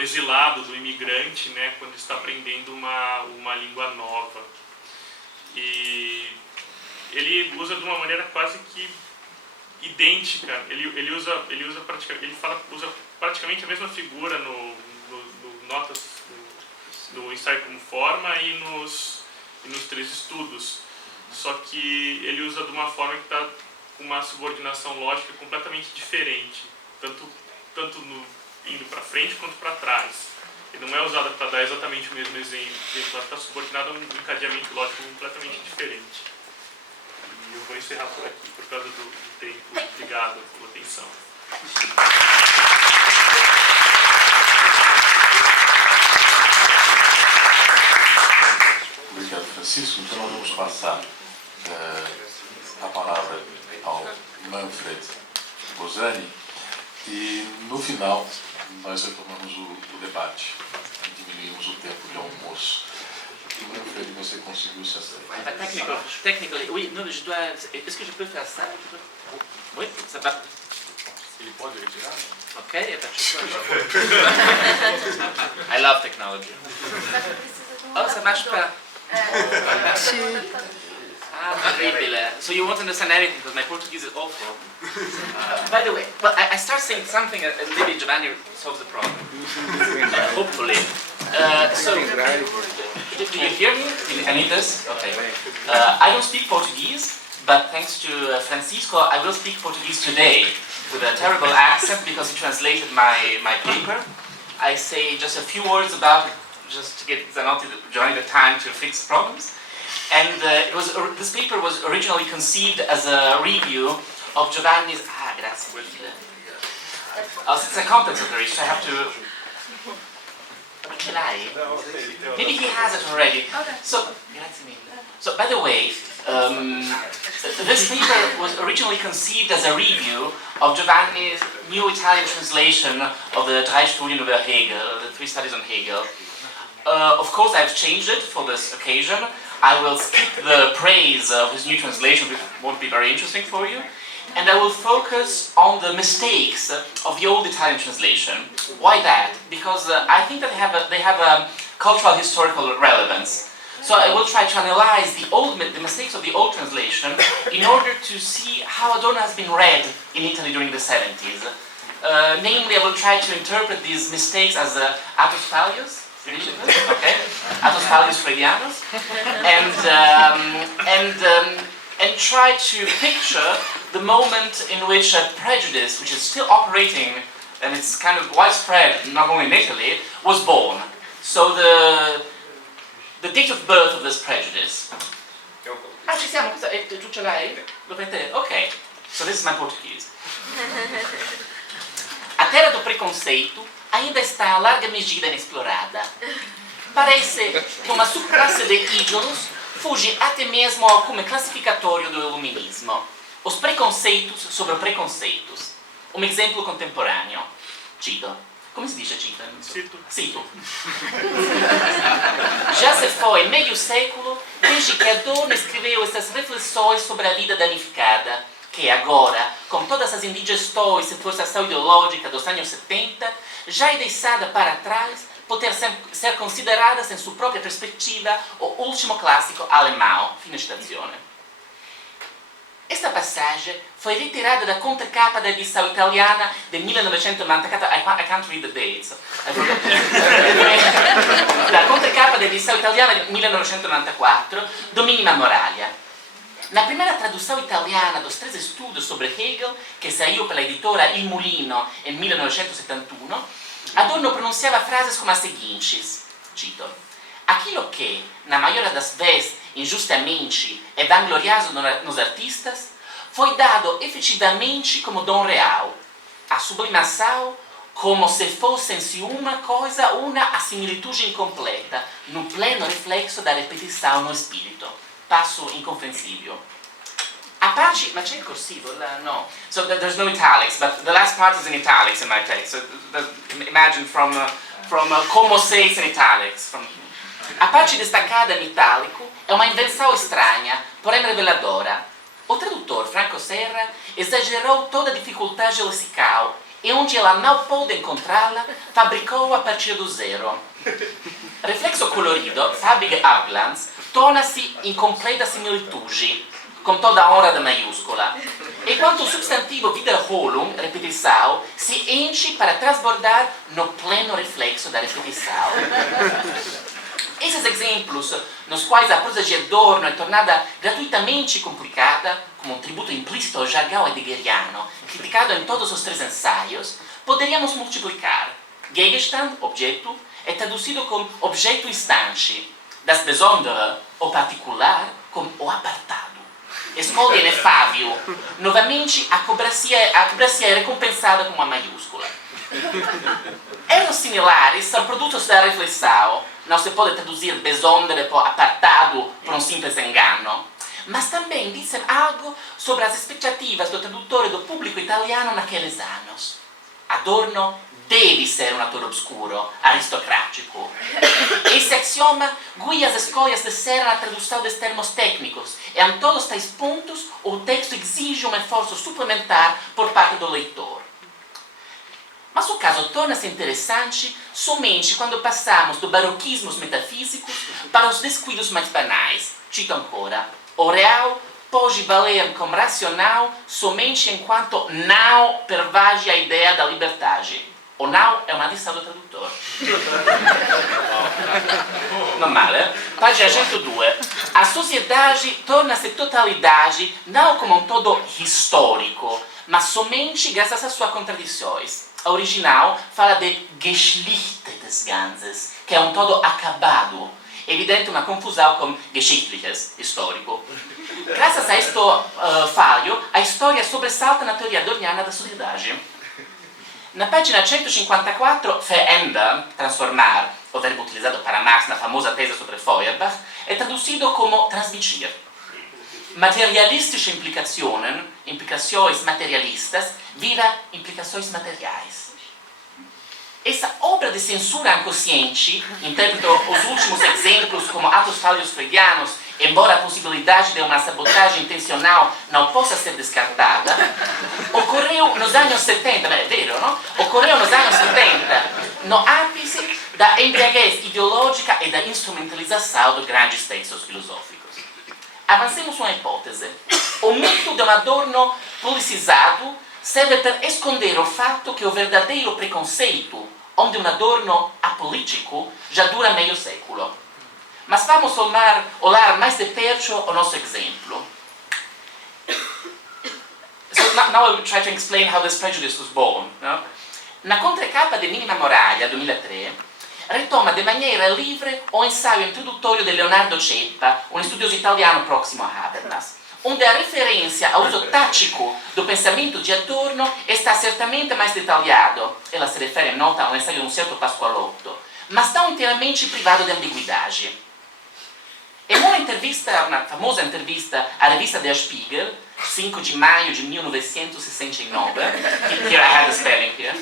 exilado, do imigrante, né, quando está aprendendo uma língua nova. E ele usa de uma maneira quase que idêntica, ele usa praticamente a mesma figura no Notas, no ensaio como forma e nos três estudos, só que ele usa de uma forma que está com uma subordinação lógica completamente diferente, tanto indo para frente quanto para trás. Ele não é usado para dar exatamente o mesmo exemplo, está subordinado a um encadeamento lógico completamente diferente. E eu vou encerrar por aqui por causa do tempo. Obrigado pela atenção. Obrigado, Francisco. Então nós vamos passar a palavra ao Manfred Bosani e no final nós retomamos o debate e diminuímos o tempo de almoço. Manfred, você conseguiu se aceitar? Technically, oui, non, je dois... Est-ce que je peux faire ça? Oui, ça va. Ele pode retirar? Ok, il n'y a pas de souci. I love technology. Oh, ça marche pas. So you won't understand anything because my Portuguese is awful. By the way, well, I start saying something and maybe Giovanni solves the problem. Hopefully. So, do you hear me? I need this? Okay. I don't speak Portuguese, but thanks to Francisco, I will speak Portuguese today with a terrible accent because he translated my paper. I say just a few words about it, just to get Giovanni the time to fix problems. And this paper was originally conceived as a review of Giovanni's... grazie mille. Since I compensatory, so I have to... Maybe he has it already. Okay. So, grazie mille. So, by the way, this paper was originally conceived as a review of Giovanni's new Italian translation of the Drei Studien über Hegel, the 3 studies on Hegel. Of course, I've changed it for this occasion. I will skip the praise of his new translation, which won't be very interesting for you. And I will focus on the mistakes of the old Italian translation. Why that? Because I think that they have a cultural historical relevance. So I will try to analyze the mistakes of the old translation in order to see how Adorno has been read in Italy during the 70s. Namely, I will try to interpret these mistakes as atos fallius, okay, atos fallius freudianus, and try to picture the moment in which a prejudice, which is still operating, and it's kind of widespread, not only in Italy, was born. So the date of birth of this prejudice. Ah, ci siamo, tu ce l'hai? Lo prendete? Ok, so this is my Portuguese. A terra do preconceito ainda está em larga medida inexplorada. Parece que uma subclasse de ídolos fuge até mesmo ao cume classificatório do iluminismo. Os preconceitos sobre preconceitos. Um exemplo contemporâneo. Cito. Como se diz cito? Cito. Já se foi meio século desde que Adorno escreveu essas reflexões sobre a vida danificada, que agora, com todas as indigestões e forçação ideológica dos anos 70, já é deixada para trás, poter ser consideradas em sua própria perspectiva o último clássico alemão. Fine citazione. Esta passagem foi retirada da contracapa da edição italiana de 1994. I can't read the dates. Da contracapa da edição italiana de 1994, do Minima Moralia. Na primeira tradução italiana dos 3 estudos sobre Hegel, que saiu pela editora Il Mulino em 1971, Adorno pronunciava frases como as seguintes, cito: aquilo que, na maioria das vezes, injustamente é vangloriado nos artistas, foi dado efetivamente como dom real. A sublimação, como se fosse em si uma coisa, uma assimilitude incompleta, no pleno reflexo da repetição no espírito. Passo incompreensível. A parte, ma c'è il corsivo? No. So there's no italics, but the last part is in italics in my text. So imagine from como se in italics. A parte destacada em itálico é uma invenção estranha, porém reveladora. O tradutor Franco Serra exagerou toda a dificuldade lexical e onde ela não pôde encontrá-la, fabricou a partir do zero. Reflexo colorido, Fabig Uplands, torna-se em completa similitude, com toda a honra da maiúscula, enquanto o substantivo wiederholung, repetição, se enche para transbordar no pleno reflexo da repetição. Esses exemplos, nos quais a prosa de Adorno é tornada gratuitamente complicada, como um tributo implícito ao jargão heideggeriano, criticado em todos os 3 ensaios, poderíamos multiplicar. Gegenstand, objeto, é traduzido como objeto instante, das Besondere, o particular, como o apartado. Escolhe inefável. Novamente, a cobracia é recompensada com uma maiúscula. Erros similares são produtos da reflexão. Não se pode traduzir Besondere por apartado por um simples engano. Mas também dizem algo sobre as expectativas do tradutor e do público italiano naqueles anos. Adorno deve ser um ator obscuro, aristocrático. Esse axioma guia as escolhas de Serra na tradução dos termos técnicos, e em todos tais pontos o texto exige um esforço suplementar por parte do leitor. Mas o caso torna-se interessante somente quando passamos do baroquismos metafísicos para os descuidos mais banais. Cito ancora: o real pode valer como racional somente enquanto não pervade a ideia da liberdade. O não é uma adição do tradutor. Não male. Página 102. A sociedade torna-se totalidade não como um todo histórico, mas somente graças às suas contradições. A original fala de Geschlecht des Ganzes, que é um todo acabado. Evidente uma confusão com Geschichtliches, histórico. Graças a este falho, a história sobressalta na teoria adorniana da sociedade. Na página 154, verändern, transformar, o verbo utilizado para Marx na famosa tese sobre Feuerbach, é traduzido como transmitir. Materialistische implicações materialistas, vira implicações materiais. Essa obra de censura inconsciente, interpreta os últimos exemplos como atos falhos freudianos, embora a possibilidade de uma sabotagem intencional não possa ser descartada, ocorreu nos anos 70, é vero, não? Ocorreu nos anos 70, no ápice da embriaguez ideológica e da instrumentalização de grandes textos filosóficos. Avancemos uma hipótese. O mito de um Adorno publicizado serve para esconder o fato que o verdadeiro preconceito, onde um Adorno apolítico, já dura meio século. Mas vamos olhar mais de perto o nosso exemplo. So now I will try to explain how this prejudice was born. No? Na contracapa de Minima Moraglia, 2003, retoma de maneira livre o ensaio introduttorio di Leonardo Ceppa, um estudioso italiano próximo a Habermas, onde a referência ao uso tático do pensamento de Adorno está certamente mais detalhado. Ela se refere, nota, ao ensaio de um certo Pasqualotto, mas tão inteiramente privado de ambiguidade. Em uma famosa entrevista à revista Der Spiegel, 5 de maio de 1969, here I have the spelling here,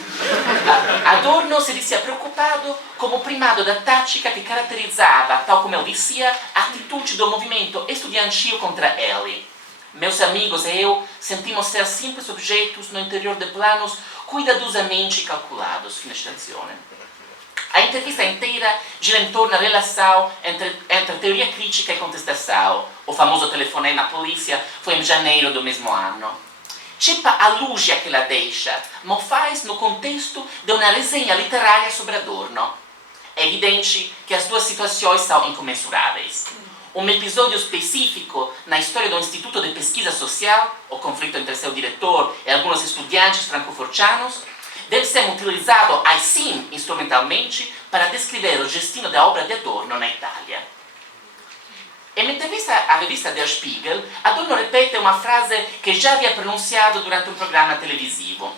Adorno se dizia preocupado como o primado da tática que caracterizava, tal como ele dizia, a atitude do movimento estudantil contra ele. Meus amigos e eu sentimos ser simples objetos no interior de planos cuidadosamente calculados. Fine citazione. A entrevista inteira gira em torno da relação entre teoria crítica e contestação. O famoso telefonema à polícia foi em janeiro do mesmo ano. Ceppa allude a que la deixa, mas faz no contexto de uma resenha literária sobre Adorno. É evidente que as duas situações são incomensuráveis. Um episódio específico na história do Instituto de Pesquisa Social, o conflito entre seu diretor e alguns estudantes francofortianos, deve ser utilizado, assim, instrumentalmente, para descrever o destino da obra de Adorno na Itália. Em uma entrevista à revista Der Spiegel, Adorno repete uma frase que já havia pronunciado durante um programa televisivo.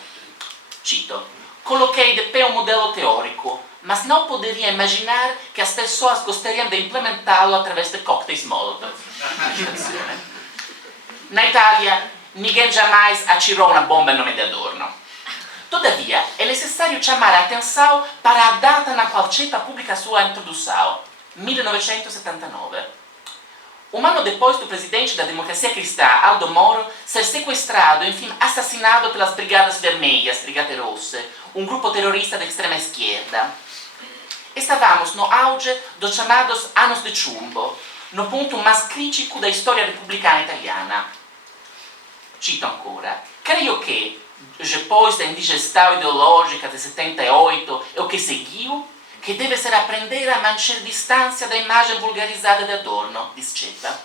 Cito: "Coloquei de pé um modelo teórico, mas não poderia imaginar que as pessoas gostariam de implementá-lo através de cocktails Molotov." Na Itália, ninguém jamais atirou uma bomba em nome de Adorno. Todavia, é necessário chamar a atenção para a data na qual Ceppa publica sua introdução, 1979. Um ano depois do presidente da Democracia Cristã, Aldo Moro, ser sequestrado e, enfim, assassinado pelas Brigadas Vermelhas, Brigate Rosse, um grupo terrorista de extrema esquerda. Estávamos no auge dos chamados Anos de Chumbo, no ponto mais crítico da história republicana italiana. Cito ancora: "Creio que, depois da indigestão ideológica de 78 e o que seguiu, que deve ser aprender a manter distância da imagem vulgarizada de Adorno", diz Ceppa.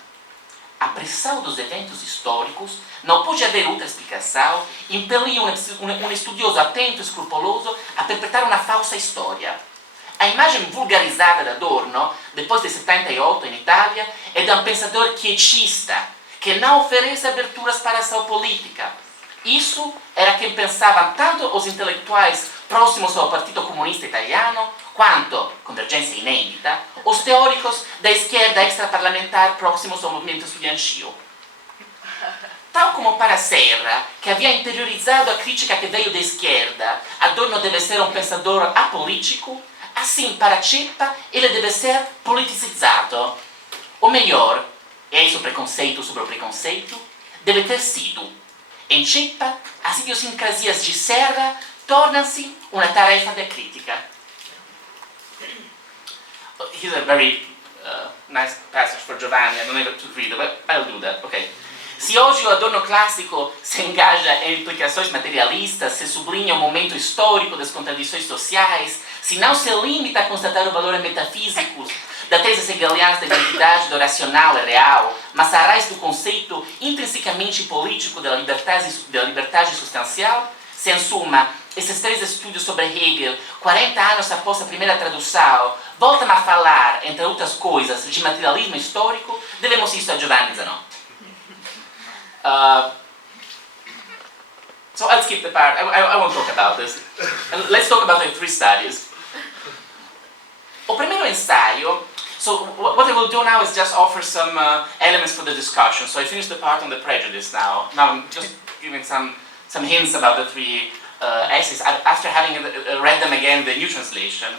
A pressão dos eventos históricos, não pode haver outra explicação, impeliu um estudioso atento e escrupuloso a perpetrar uma falsa história. A imagem vulgarizada de Adorno, depois de 78 em Itália, é de um pensador quietista, que não oferece aberturas para a ação política. Isso era quem pensavam tanto os intelectuais próximos ao Partido Comunista Italiano, quanto, convergência inédita, os teóricos da esquerda extraparlamentar próximos ao movimento estudantil. Tal como para Serra, que havia interiorizado a crítica que veio da esquerda, Adorno deve ser um pensador apolítico, assim para Ceppa ele deve ser politicizado. O melhor, e eis o preconceito sobre o preconceito, deve ter sido. Em Ceppa, as idiosincrasias de Serra tornam-se uma tarefa de crítica. Here's a very nice passage for Giovanni. I'm not able to read it, but I'll do that. Okay. Se hoje o Adorno clássico se engaja em implicações materialistas, se sublinha o momento histórico das contradições sociais, se não se limita a constatar o valor metafísico da tese hegeliana da identidade do racional e real, mas a raiz do conceito intrinsecamente político da liberdade substancial, se em suma, esses três estudos sobre Hegel, 40 anos após a primeira tradução, voltam a falar, entre outras coisas, de materialismo histórico, devemos isto a Giovanni Zanotti. So I'll skip the part. I won't talk about this. And let's talk about the three studies. O primeiro ensaio. So what I will do now is just offer some elements for the discussion. So I finished the part on the prejudice now. Now I'm just giving some hints about the three essays after having read them again in the new translation.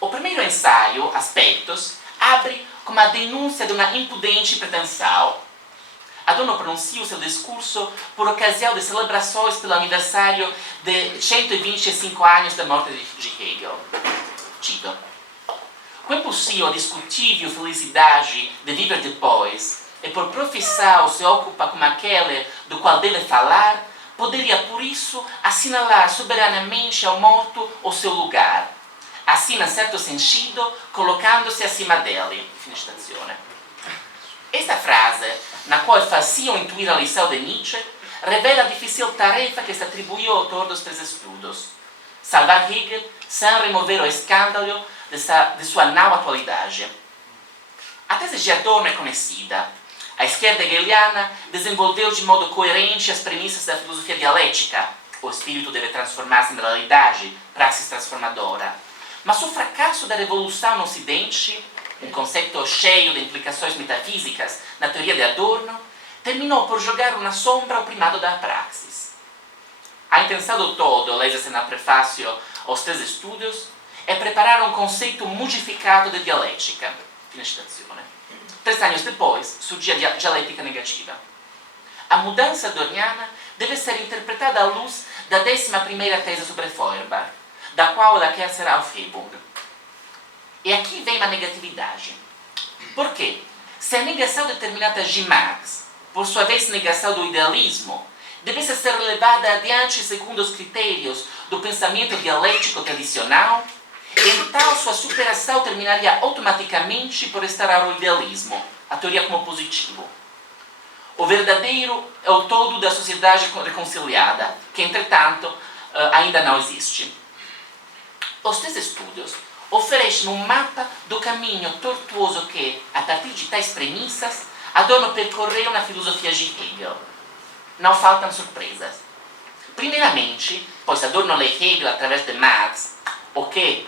O primeiro ensaio, Aspectos, abre com a denúncia de uma impudente pretensão. Adorno pronuncia o seu discurso por ocasião de celebrações pelo aniversário de 125 anos da morte de Hegel. Cito: "Quem possui a discutível felicidade de viver depois, e por profissão se ocupa como aquele do qual deve falar, poderia por isso assinalar soberanamente ao morto o seu lugar, assim, in certo sentido, colocando-se acima dele." Fine citazione. Esta frase, na qual faziam intuir a lição de Nietzsche, revela a difícil tarefa que se atribuiu ao autor dos Três Estudos: salvar Hegel sem remover o escândalo de sua não atualidade. A tese de Adorno é conhecida. A esquerda hegeliana desenvolveu de modo coerente as premissas da filosofia dialética. O espírito deve transformar-se na realidade, praxis transformadora. Mas o fracasso da revolução no Ocidente, um conceito cheio de implicações metafísicas na teoria de Adorno, terminou por jogar uma sombra ao primado da praxis. A intenção do todo, lese-se no prefácio aos Três Estudos, é preparar um conceito modificado de dialética. Fine citazione. 3 anos depois, surge a dialética negativa. A mudança adorniana deve ser interpretada à luz da 11ª tese sobre Feuerbach, da qual ela quer ser Aufhebung. E aqui vem a negatividade. Por quê? Se a negação determinada de Marx, por sua vez negação do idealismo, devesse ser levada adiante segundo os critérios do pensamento dialético tradicional, então sua superação terminaria automaticamente por restaurar o idealismo, a teoria como positivo. O verdadeiro é o todo da sociedade reconciliada, que entretanto ainda não existe. Os Três Estudos oferecem um mapa do caminho tortuoso que, a partir de tais premissas, Adorno percorreu na filosofia de Hegel. Não faltam surpresas. Primeiramente, pois Adorno lê Hegel através de Marx, o que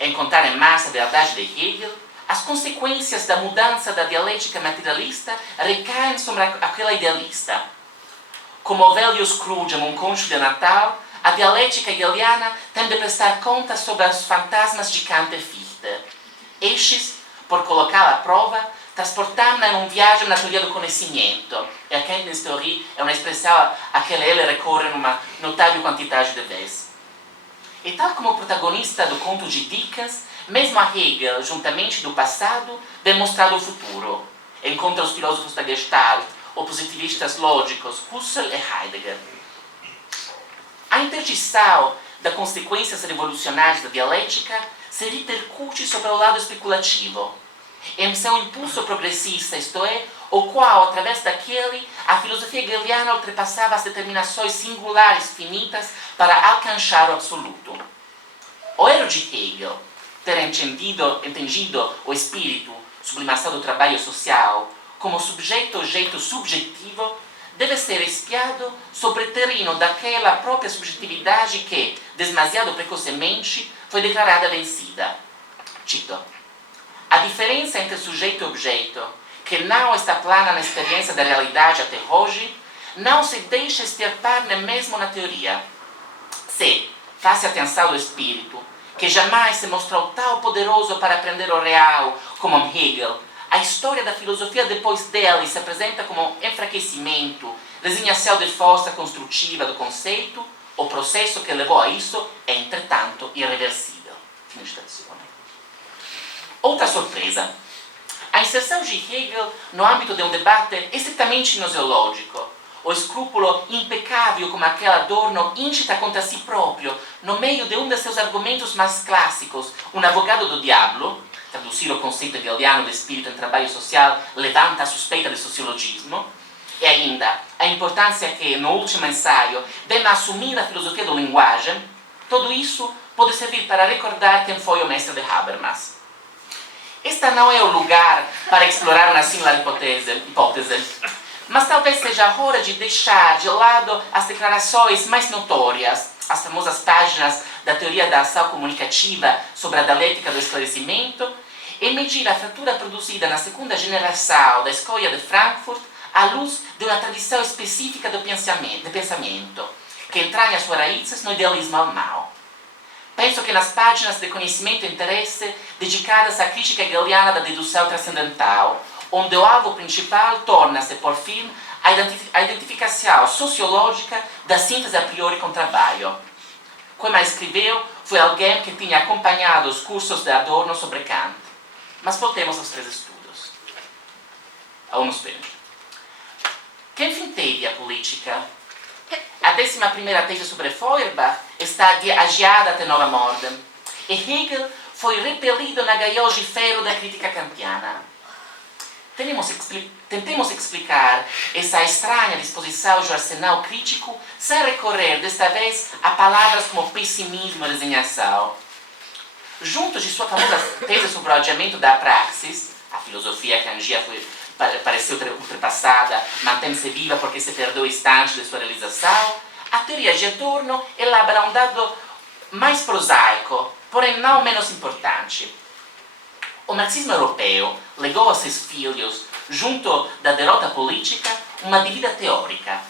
encontrar em Marx a verdade de Hegel, as consequências da mudança da dialética materialista recaem sobre aquela idealista. Como o velho Scrooge em um conto de Natal, a dialética hegeliana tem de prestar conta sobre os fantasmas de Kant e Fichte. Estes, por colocá-la à prova, transportam-na em viagem na teoria do conhecimento. E a Erkenntnistheorie é uma expressão a que ele recorre numa notável quantidade de vezes. E tal como o protagonista do conto de Dickens, mesmo a Hegel, juntamente do passado, vem mostrado o futuro. Encontra os filósofos da Gestalt, os positivistas lógicos, Husserl e Heidegger. A interdição das consequências revolucionárias da dialética se repercute sobre o lado especulativo, em seu impulso progressista, isto é, o qual, através daquele, a filosofia hegeliana ultrapassava as determinações singulares finitas para alcançar o absoluto. O erro de Hegel, ter entendido o espírito, sublimação do trabalho social, como sujeito-objeto subjetivo, deve ser espiado sobre o terreno daquela própria subjetividade que, demasiado precocemente, foi declarada vencida. Cito: "A diferença entre sujeito e objeto, que não está plana na experiência da realidade até hoje, não se deixa extirpar nem mesmo na teoria. Se, face atenção do espírito, que jamais se mostrou tão poderoso para aprender o real como Hegel, a história da filosofia depois dele se apresenta como enfraquecimento, resignação de força construtiva do conceito, o processo que levou a isso é, entretanto, irreversível." Outra surpresa. A inserção de Hegel no âmbito de um debate estritamente gnoseológico, o escrúpulo impecável como aquele Adorno incita contra si próprio, no meio de um de seus argumentos mais clássicos, um advogado do diabo, traduzir o conceito hegeliano de espírito em trabalho social levanta a suspeita de sociologismo, e ainda a importância que, no último ensaio, vem a assumir a filosofia da linguagem, tudo isso pode servir para recordar quem foi o mestre de Habermas. Este não é o lugar para explorar uma singular hipótese, mas talvez seja a hora de deixar de lado as declarações mais notórias, as famosas páginas da teoria da ação comunicativa sobre a dialética do esclarecimento, e medir a fratura produzida na segunda geração da escola de Frankfurt à luz de uma tradição específica de pensamento, que entranha suas raízes no idealismo alemão. Penso que nas páginas de conhecimento e interesse dedicadas à crítica hegeliana da dedução transcendental, onde o alvo principal torna-se, por fim, a identificação sociológica da síntese a priori com trabalho. Como escreveu, foi alguém que tinha acompanhado os cursos de Adorno sobre Kant. Mas voltemos aos 3 estudos. Ao nos penso. Quem fim teve a política? A 11ª tese sobre Feuerbach está adiada até nova ordem. E Hegel foi repelido na gaiola de ferro da crítica kantiana. Tentemos explicar essa estranha disposição do arsenal crítico sem recorrer, desta vez, a palavras como pessimismo e resignação. Junto de sua famosa tese sobre o adiamento da praxis, a filosofia que um dia pareceu ultrapassada, mantém-se viva porque se perdeu o instante de sua realização, a teoria de Adorno elabora um dado mais prosaico, porém não menos importante. O marxismo europeu legou a seus filhos, junto da derrota política, uma dívida teórica.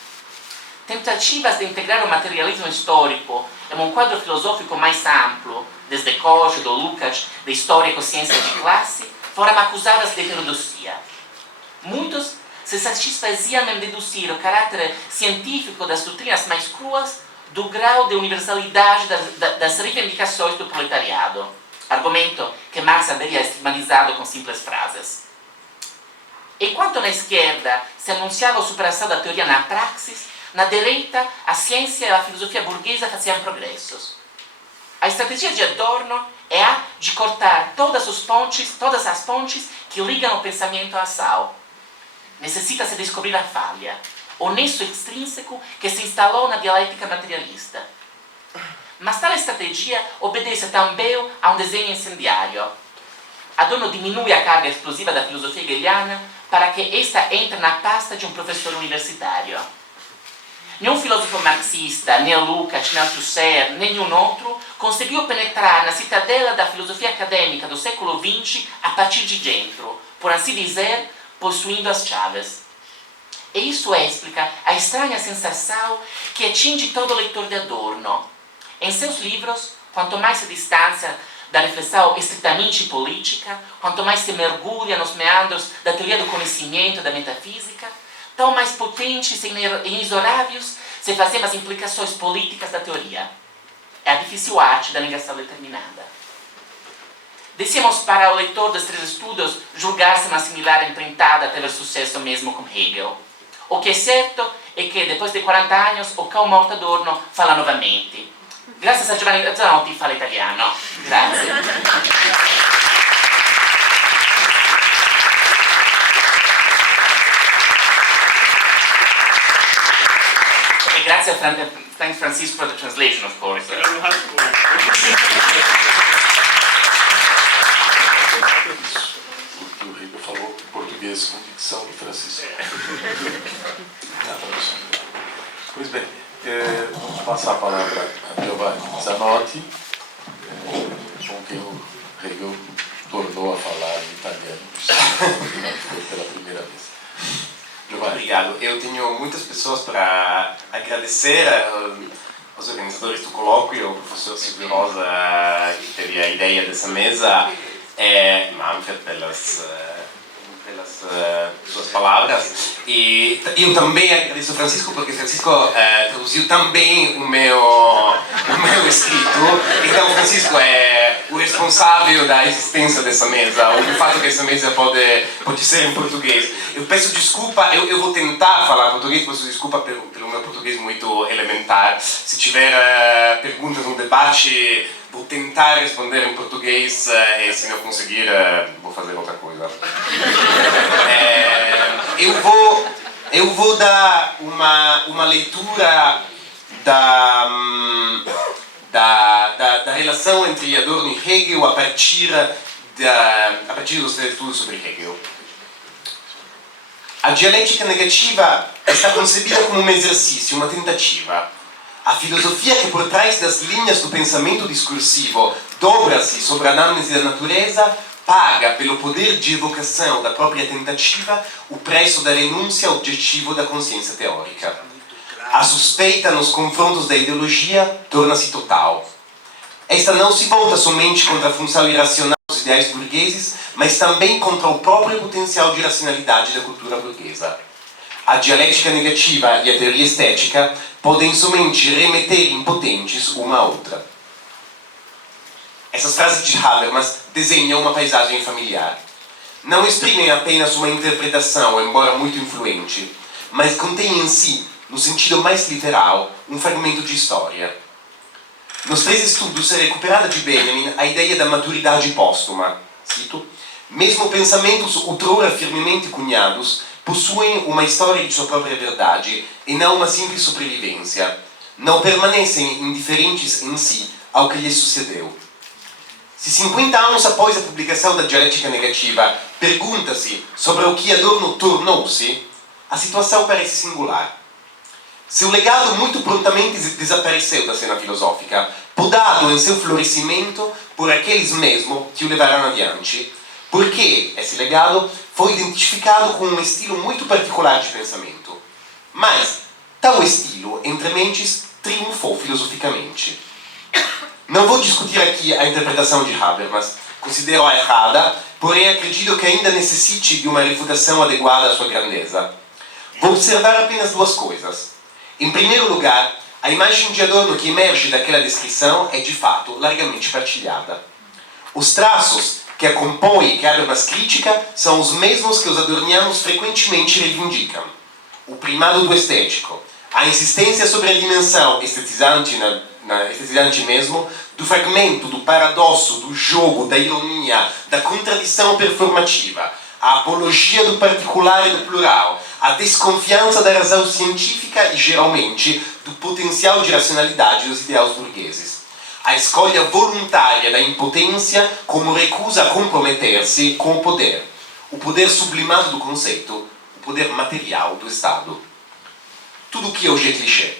Tentativas de integrar o materialismo histórico em um quadro filosófico mais amplo, desde Cauchy, do Lukács, da história com ciência de classe, foram acusadas de heterodoxia. Muitos se satisfaziam em deduzir o caráter científico das doutrinas mais cruas do grau de universalidade das reivindicações do proletariado, argumento que Marx haveria estigmatizado com simples frases. Enquanto na esquerda se anunciava a superação da teoria na praxis, na direita a ciência e a filosofia burguesa faziam progressos. A estratégia de Adorno é a de cortar todas as pontes que ligam o pensamento à ação. Necessita-se descobrir a falha, o nesso extrínseco que se instalou na dialética materialista. Mas tal estratégia obedece também a um desenho incendiário. Adorno diminui a carga explosiva da filosofia hegeliana para que esta entre na pasta de um professor universitário. Nenhum filósofo marxista, nem Lukács, nem Althusser, nenhum outro conseguiu penetrar na citadela da filosofia acadêmica do século XX a partir de dentro, por assim dizer, possuindo as chaves. E isso explica a estranha sensação que atinge todo leitor de Adorno. Em seus livros, quanto mais se distancia da reflexão estritamente política, quanto mais se mergulha nos meandros da teoria do conhecimento e da metafísica, tão mais potentes e inexoráveis se fazem as implicações políticas da teoria. É a difícil arte da negação determinada. Deixemos para o leitor dos 3 estudos julgar se uma similar empreitada teve sucesso mesmo com Hegel. O que é certo é que, depois de 40 anos, o cão morto Adorno fala novamente. Graças a Giovanni Zanotti fala italiano. Grazie. E grazie a thanks Francisco for the translation, of course. Porque o Hegel falou português com dicção do Francisco. Na tradução. Pois bem, vamos passar a palavra a Giovanni Zanotti, com quem o Hegel tornou a falar em italiano, foi pela primeira vez. Giovanni. Obrigado. Eu tenho muitas pessoas para agradecer aos organizadores do colóquio, ao professor Silvio Rosa, que teve a ideia dessa mesa, e Manfred pelas suas palavras. E eu também agradeço ao Francisco, porque Francisco traduziu também o meu escrito. Então, Francisco é o responsável da existência dessa mesa, ou do fato que essa mesa pode ser em português. Eu peço desculpa, eu vou tentar falar português, peço desculpa pelo meu português muito elementar. Se tiver perguntas no debate, vou tentar responder em português, e se não conseguir, vou fazer outra coisa. Eu vou dar uma leitura da relação entre Adorno e Hegel a partir dos 3 estudos sobre Hegel. A dialética negativa está concebida como um exercício, uma tentativa. A filosofia que por trás das linhas do pensamento discursivo dobra-se sobre a análise da natureza paga pelo poder de evocação da própria tentativa o preço da renúncia ao objetivo da consciência teórica. A suspeita nos confrontos da ideologia torna-se total. Esta não se volta somente contra a função irracional dos ideais burgueses, mas também contra o próprio potencial de racionalidade da cultura burguesa. A dialética negativa e a teoria estética podem somente remeter impotentes uma à outra. Essas frases de Habermas desenham uma paisagem familiar. Não exprimem apenas uma interpretação, embora muito influente, mas contêm em si, no sentido mais literal, um fragmento de história. Nos 3 estudos é recuperada de Benjamin a ideia da maturidade póstuma. Cito: mesmo pensamentos outrora firmemente cunhados possuem uma história de sua própria verdade e não uma simples sobrevivência. Não permanecem indiferentes em si ao que lhes sucedeu. Se 50 anos após a publicação da dialética negativa pergunta-se sobre o que Adorno tornou-se, a situação parece singular. Seu legado muito prontamente desapareceu da cena filosófica, podado em seu florescimento por aqueles mesmo que o levaram adiante, porque esse legado foi identificado com um estilo muito particular de pensamento. Mas tal estilo, entre mentes, triunfou filosoficamente. Não vou discutir aqui a interpretação de Habermas, considero-a errada, porém acredito que ainda necessite de uma refutação adequada à sua grandeza. Vou observar apenas 2 coisas. Em primeiro lugar, a imagem de Adorno que emerge daquela descrição é de fato largamente partilhada. Os traços que a compõem e que Habermas critica são os mesmos que os adornianos frequentemente reivindicam. O primado do estético, a insistência sobre a dimensão estetizante estetizante mesmo, do fragmento, do paradoxo, do jogo, da ironia, da contradição performativa, a apologia do particular e do plural, a desconfiança da razão científica e, geralmente, do potencial de racionalidade dos ideais burgueses. A escolha voluntária da impotência como recusa a comprometer-se com o poder sublimado do conceito, o poder material do Estado. Tudo o que hoje é clichê.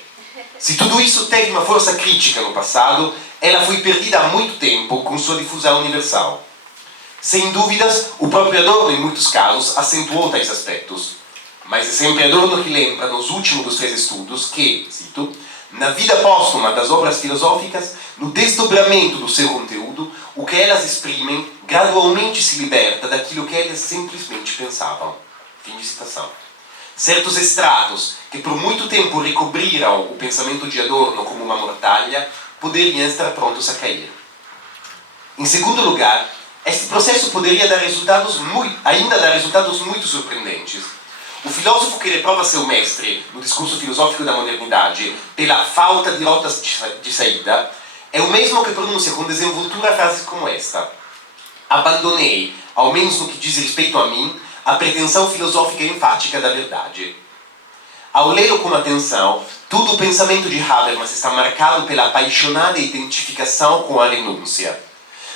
Se tudo isso teve uma força crítica no passado, ela foi perdida há muito tempo com sua difusão universal. Sem dúvidas, o próprio Adorno, em muitos casos, acentuou tais aspectos. Mas é sempre Adorno que lembra, nos últimos dos 3 estudos, que, cito, na vida póstuma das obras filosóficas, no desdobramento do seu conteúdo, o que elas exprimem gradualmente se liberta daquilo que elas simplesmente pensavam. Fim de citação. Certos extratos que por muito tempo recobriram o pensamento de Adorno como uma mortalha poderiam estar prontos a cair. Em segundo lugar, este processo poderia ainda dar resultados muito surpreendentes. O filósofo que reprova seu mestre no discurso filosófico da modernidade pela falta de rotas de saída é o mesmo que pronuncia com desenvoltura frases como esta: abandonei, ao menos no que diz respeito a mim, a pretensão filosófica enfática da verdade. Ao lê-lo com atenção, todo o pensamento de Habermas está marcado pela apaixonada identificação com a renúncia.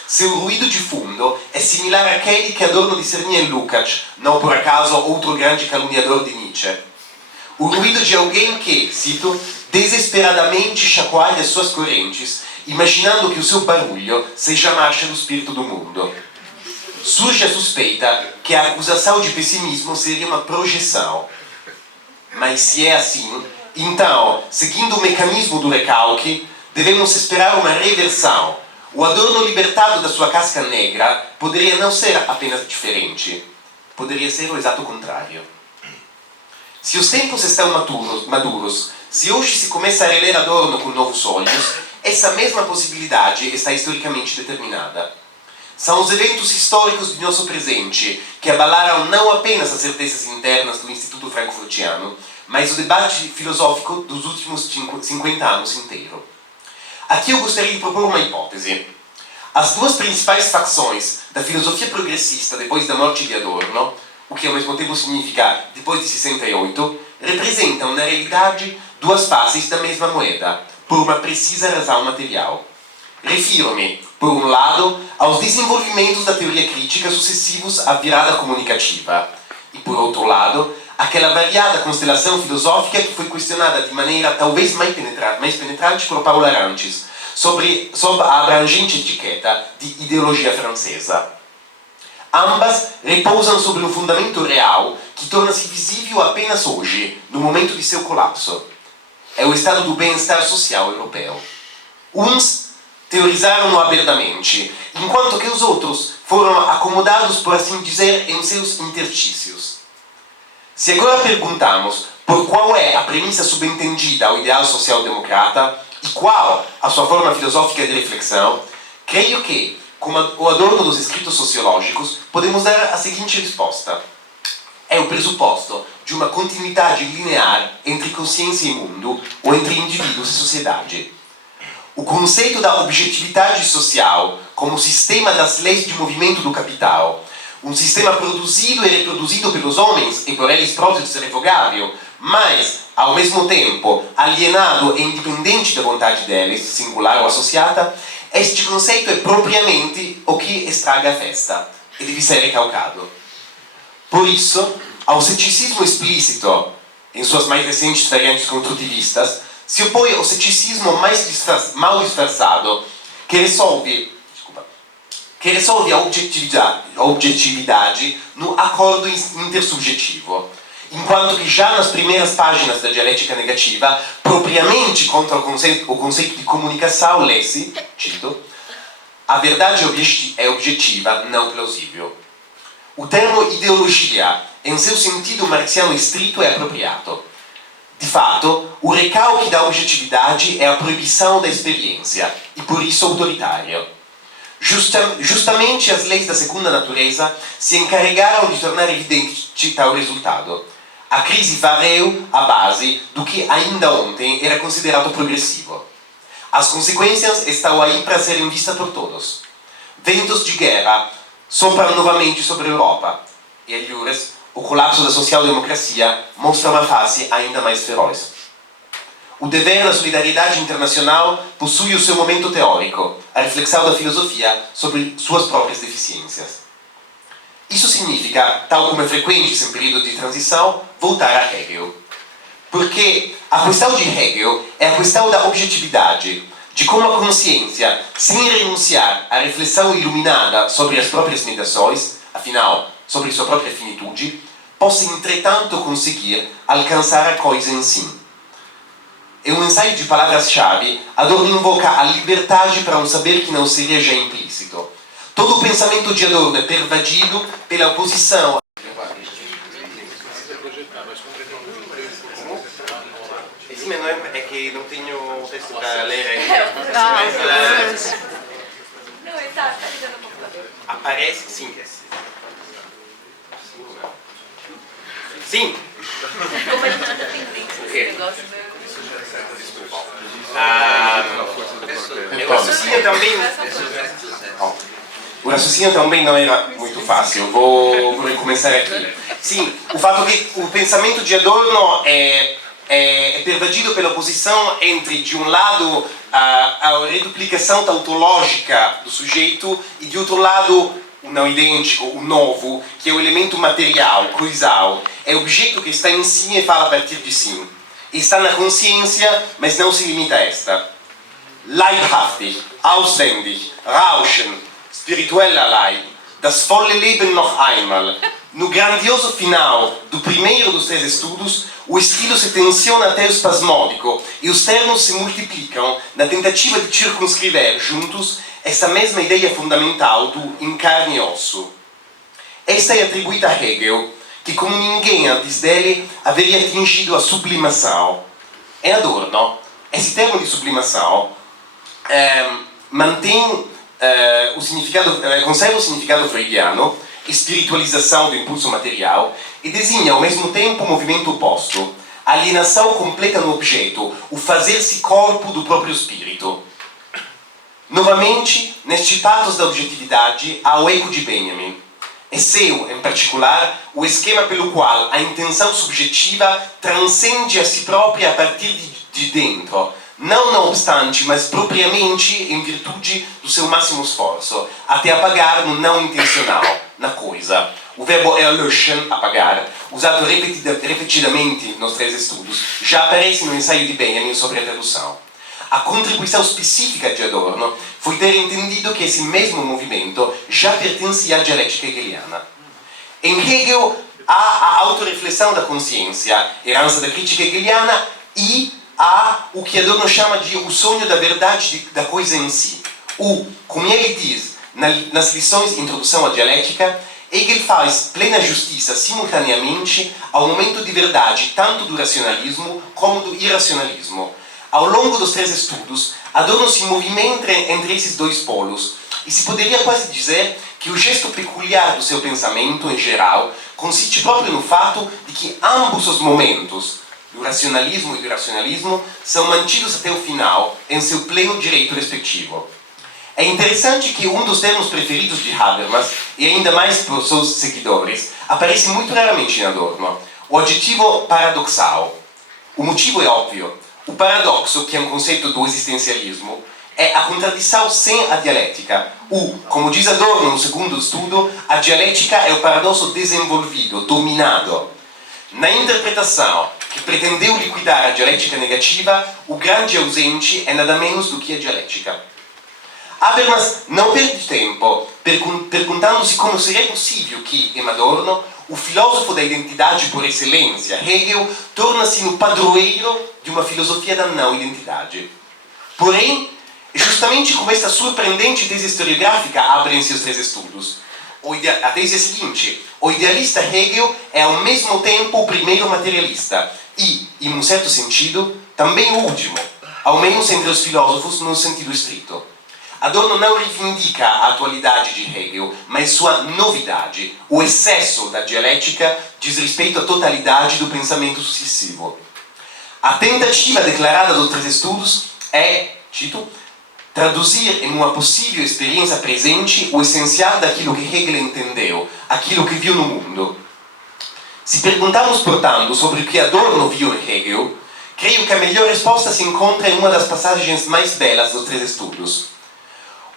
Seu ruído de fundo é similar àquele que Adorno discernia em Lukács, não por acaso outro grande caluniador de Nietzsche. O ruído de alguém que, cito, desesperadamente chacoalha suas correntes, imaginando que o seu barulho seja a marcha do espírito do mundo. Surge a suspeita que a acusação de pessimismo seria uma projeção. Mas se é assim, então, seguindo o mecanismo do recalque, devemos esperar uma reversão. O Adorno libertado da sua casca negra poderia não ser apenas diferente, poderia ser o exato contrário. Se os tempos estão maduros, se hoje se começa a reler Adorno com novos olhos, essa mesma possibilidade está historicamente determinada. São os eventos históricos de nosso presente que abalaram não apenas as certezas internas do Instituto Frankfurtiano, mas o debate filosófico dos últimos 50 anos inteiro. Aqui eu gostaria de propor uma hipótese. As 2 principais facções da filosofia progressista depois da morte de Adorno, o que ao mesmo tempo significa depois de 68, representam na realidade 2 faces da mesma moeda, por uma precisa razão material. Refiro-me, por um lado, aos desenvolvimentos da teoria crítica sucessivos à virada comunicativa, e por outro lado, àquela variada constelação filosófica que foi questionada de maneira talvez mais penetrante por Paulo Arantes, sob a abrangente etiqueta de ideologia francesa. Ambas repousam sobre um fundamento real que torna-se visível apenas hoje, no momento de seu colapso. É o estado do bem-estar social europeu. Uns teorizaram-no abertamente, enquanto que os outros foram acomodados, por assim dizer, em seus interstícios. Se agora perguntamos por qual é a premissa subentendida ao ideal social-democrata e qual a sua forma filosófica de reflexão, creio que, como o adorno dos escritos sociológicos, podemos dar a seguinte resposta. É o pressuposto de uma continuidade linear entre consciência e mundo, ou entre indivíduos e sociedade. O conceito da objetividade social como sistema das leis de movimento do capital, um sistema produzido e reproduzido pelos homens e por eles próprios irrevogável, mas, ao mesmo tempo, alienado e independente da vontade deles, singular ou associata, este conceito é propriamente o que estraga a festa e deve ser recalcado. Por isso, ao ceticismo explícito, em suas mais recentes variantes construtivistas, se opõe o ceticismo mal disfarçado, que resolve a objetividade no acordo intersubjetivo, enquanto que já nas primeiras páginas da dialética negativa, propriamente contra o conceito de comunicação, lê-se, cito, a verdade é objetiva, não plausível. O termo ideologia, em seu sentido marxiano estrito, é apropriado. De fato, o recalque da objetividade é a proibição da experiência, e por isso autoritário. Justamente as leis da segunda natureza se encarregaram de tornar evidente tal resultado. A crise varreu a base do que ainda ontem era considerato progressivo. As consequências estão aí para serem vistas por todos. Ventos de guerra sopram novamente sobre a Europa. E, allures, o colapso da social-democracia mostra uma face ainda mais feroz. O dever da solidariedade internacional possui o seu momento teórico, a reflexão da filosofia sobre suas próprias deficiências. Isso significa, tal como é frequente em período de transição, voltar a Hegel. Porque a questão de Hegel é a questão da objetividade, de como a consciência, sem renunciar à reflexão iluminada sobre as próprias negações, afinal, sobre sua própria finitude, possa entretanto conseguir alcançar a coisa em si. Em um ensaio de palavras-chave, Adorno invoca a liberdade para um saber que não seria já implícito. Todo o pensamento de Adorno é pervadido pela oposição. Sim, mas não é que não tenho o texto para ler ainda. Não, ele tá ligando no computador. Aparece, sim. Sim. Como a gente tá pendente desse negócio, o raciocínio também... O raciocínio também não era muito fácil. Vou recomeçar aqui. Sim, o fato que o pensamento de Adorno é pervadido pela oposição entre, de um lado, a reduplicação tautológica do sujeito e, de outro lado, o não idêntico, o novo, que é o elemento material, coisal. É o objeto que está em si e fala a partir de si. Está na consciência, mas não se limita a esta. Leibhaftig, auswendig, rauschen, spirituell allein, das volle Leben noch einmal. No grandioso final do primeiro dos três estudos, o estilo se tensiona até o espasmódico e os termos se multiplicam na tentativa de circunscrever juntos essa mesma ideia fundamental do em carne e osso. Esta é atribuída a Hegel, que como ninguém antes dele haveria atingido a sublimação. Em Adorno, esse termo de sublimação conserva o significado freudiano, espiritualização do impulso material, e designa ao mesmo tempo o movimento oposto, a alienação completa no objeto, o fazer-se corpo do próprio espírito. Novamente, neste pathos da objetividade, há o eco de Benjamin. É seu, em particular, o esquema pelo qual a intenção subjetiva transcende a si própria a partir de dentro, não obstante, mas propriamente em virtude do seu máximo esforço, até apagar no não intencional, na coisa. O verbo erlöschen, apagar, usado repetidamente nos três estudos, já aparece no ensaio de Benjamin sobre a tradução. A contribuição específica de Adorno foi ter entendido que esse mesmo movimento já pertencia à dialética hegeliana. Em Hegel há a autorreflexão da consciência, herança da crítica hegeliana, e há o que Adorno chama de o sonho da verdade da coisa em si. Como ele diz nas lições Introdução à Dialética, Hegel faz plena justiça simultaneamente ao momento de verdade tanto do racionalismo como do irracionalismo. Ao longo dos 3 estudos, Adorno se movimenta entre esses 2 polos e se poderia quase dizer que o gesto peculiar do seu pensamento, em geral, consiste proprio no fato de que ambos os momentos, do racionalismo e do irracionalismo, são mantidos até o final, em seu pleno direito respectivo. É interessante que um dos termos preferidos de Habermas, e ainda mais por seus seguidores, aparece muito raramente em Adorno, o adjetivo paradoxal. O motivo é óbvio. O paradoxo, que é um conceito do existencialismo, é a contradição sem a dialética. Como diz Adorno no segundo estudo, a dialética é o paradoxo desenvolvido, dominado. Na interpretação que pretendeu liquidar a dialética negativa, o grande ausente é nada menos do que a dialética. Habermas não perde tempo perguntando-se como seria possível que, em Adorno, o filósofo da identidade por excelência, Hegel, torna-se no padroeiro de uma filosofia da não-identidade. Porém, é justamente com esta surpreendente tese historiográfica abrem seus 3 estudos. A tese é a seguinte: o idealista Hegel é ao mesmo tempo o primeiro materialista e, em um certo sentido, também o último, ao menos entre os filósofos no sentido estrito. Adorno não reivindica a atualidade de Hegel, mas sua novidade. O excesso da dialética diz respeito à totalidade do pensamento sucessivo. A tentativa declarada dos 3 estudos é, cito, traduzir em uma possível experiência presente o essencial daquilo que Hegel entendeu, aquilo que viu no mundo. Se perguntarmos, portanto, sobre o que Adorno viu em Hegel, creio que a melhor resposta se encontra em uma das passagens mais belas dos 3 estudos.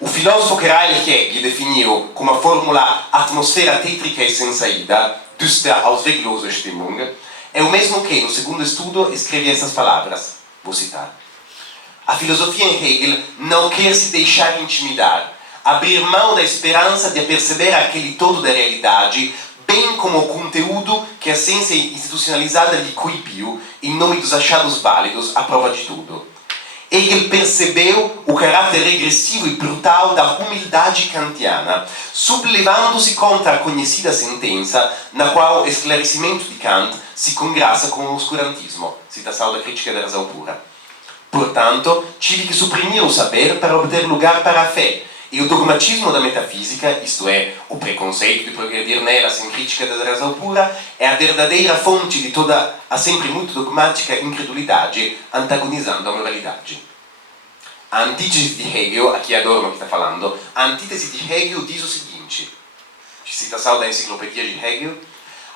O filósofo que Rael Hegel definiu como a fórmula atmosfera tétrica e sem saída, düster ausweglose Stimmung, é o mesmo que, no segundo estudo, escreve essas palavras. Vou citar. A filosofia em Hegel não quer se deixar intimidar, abrir mão da esperança de perceber aquele todo da realidade, bem como o conteúdo que a ciência institucionalizada lhe coibiu em nome dos achados válidos à prova de tudo. Hegel percebeu o caráter regressivo e brutal da humildade kantiana, sublevando-se contra a conhecida sentença na qual o esclarecimento de Kant se congraça com o oscurantismo, citação da Crítica da Razão Pura. Portanto, tive que suprimir o saber para obter lugar para a fé, e o dogmatismo da metafísica, isto é, o preconceito de progredir nela sem crítica da razão pura, é a verdadeira fonte de toda a sempre muito dogmática incredulidade, antagonizando a moralidade. A antítese de Hegel, aqui é Adorno que está falando, a antítese de Hegel diz o seguinte, citação da enciclopedia de Hegel: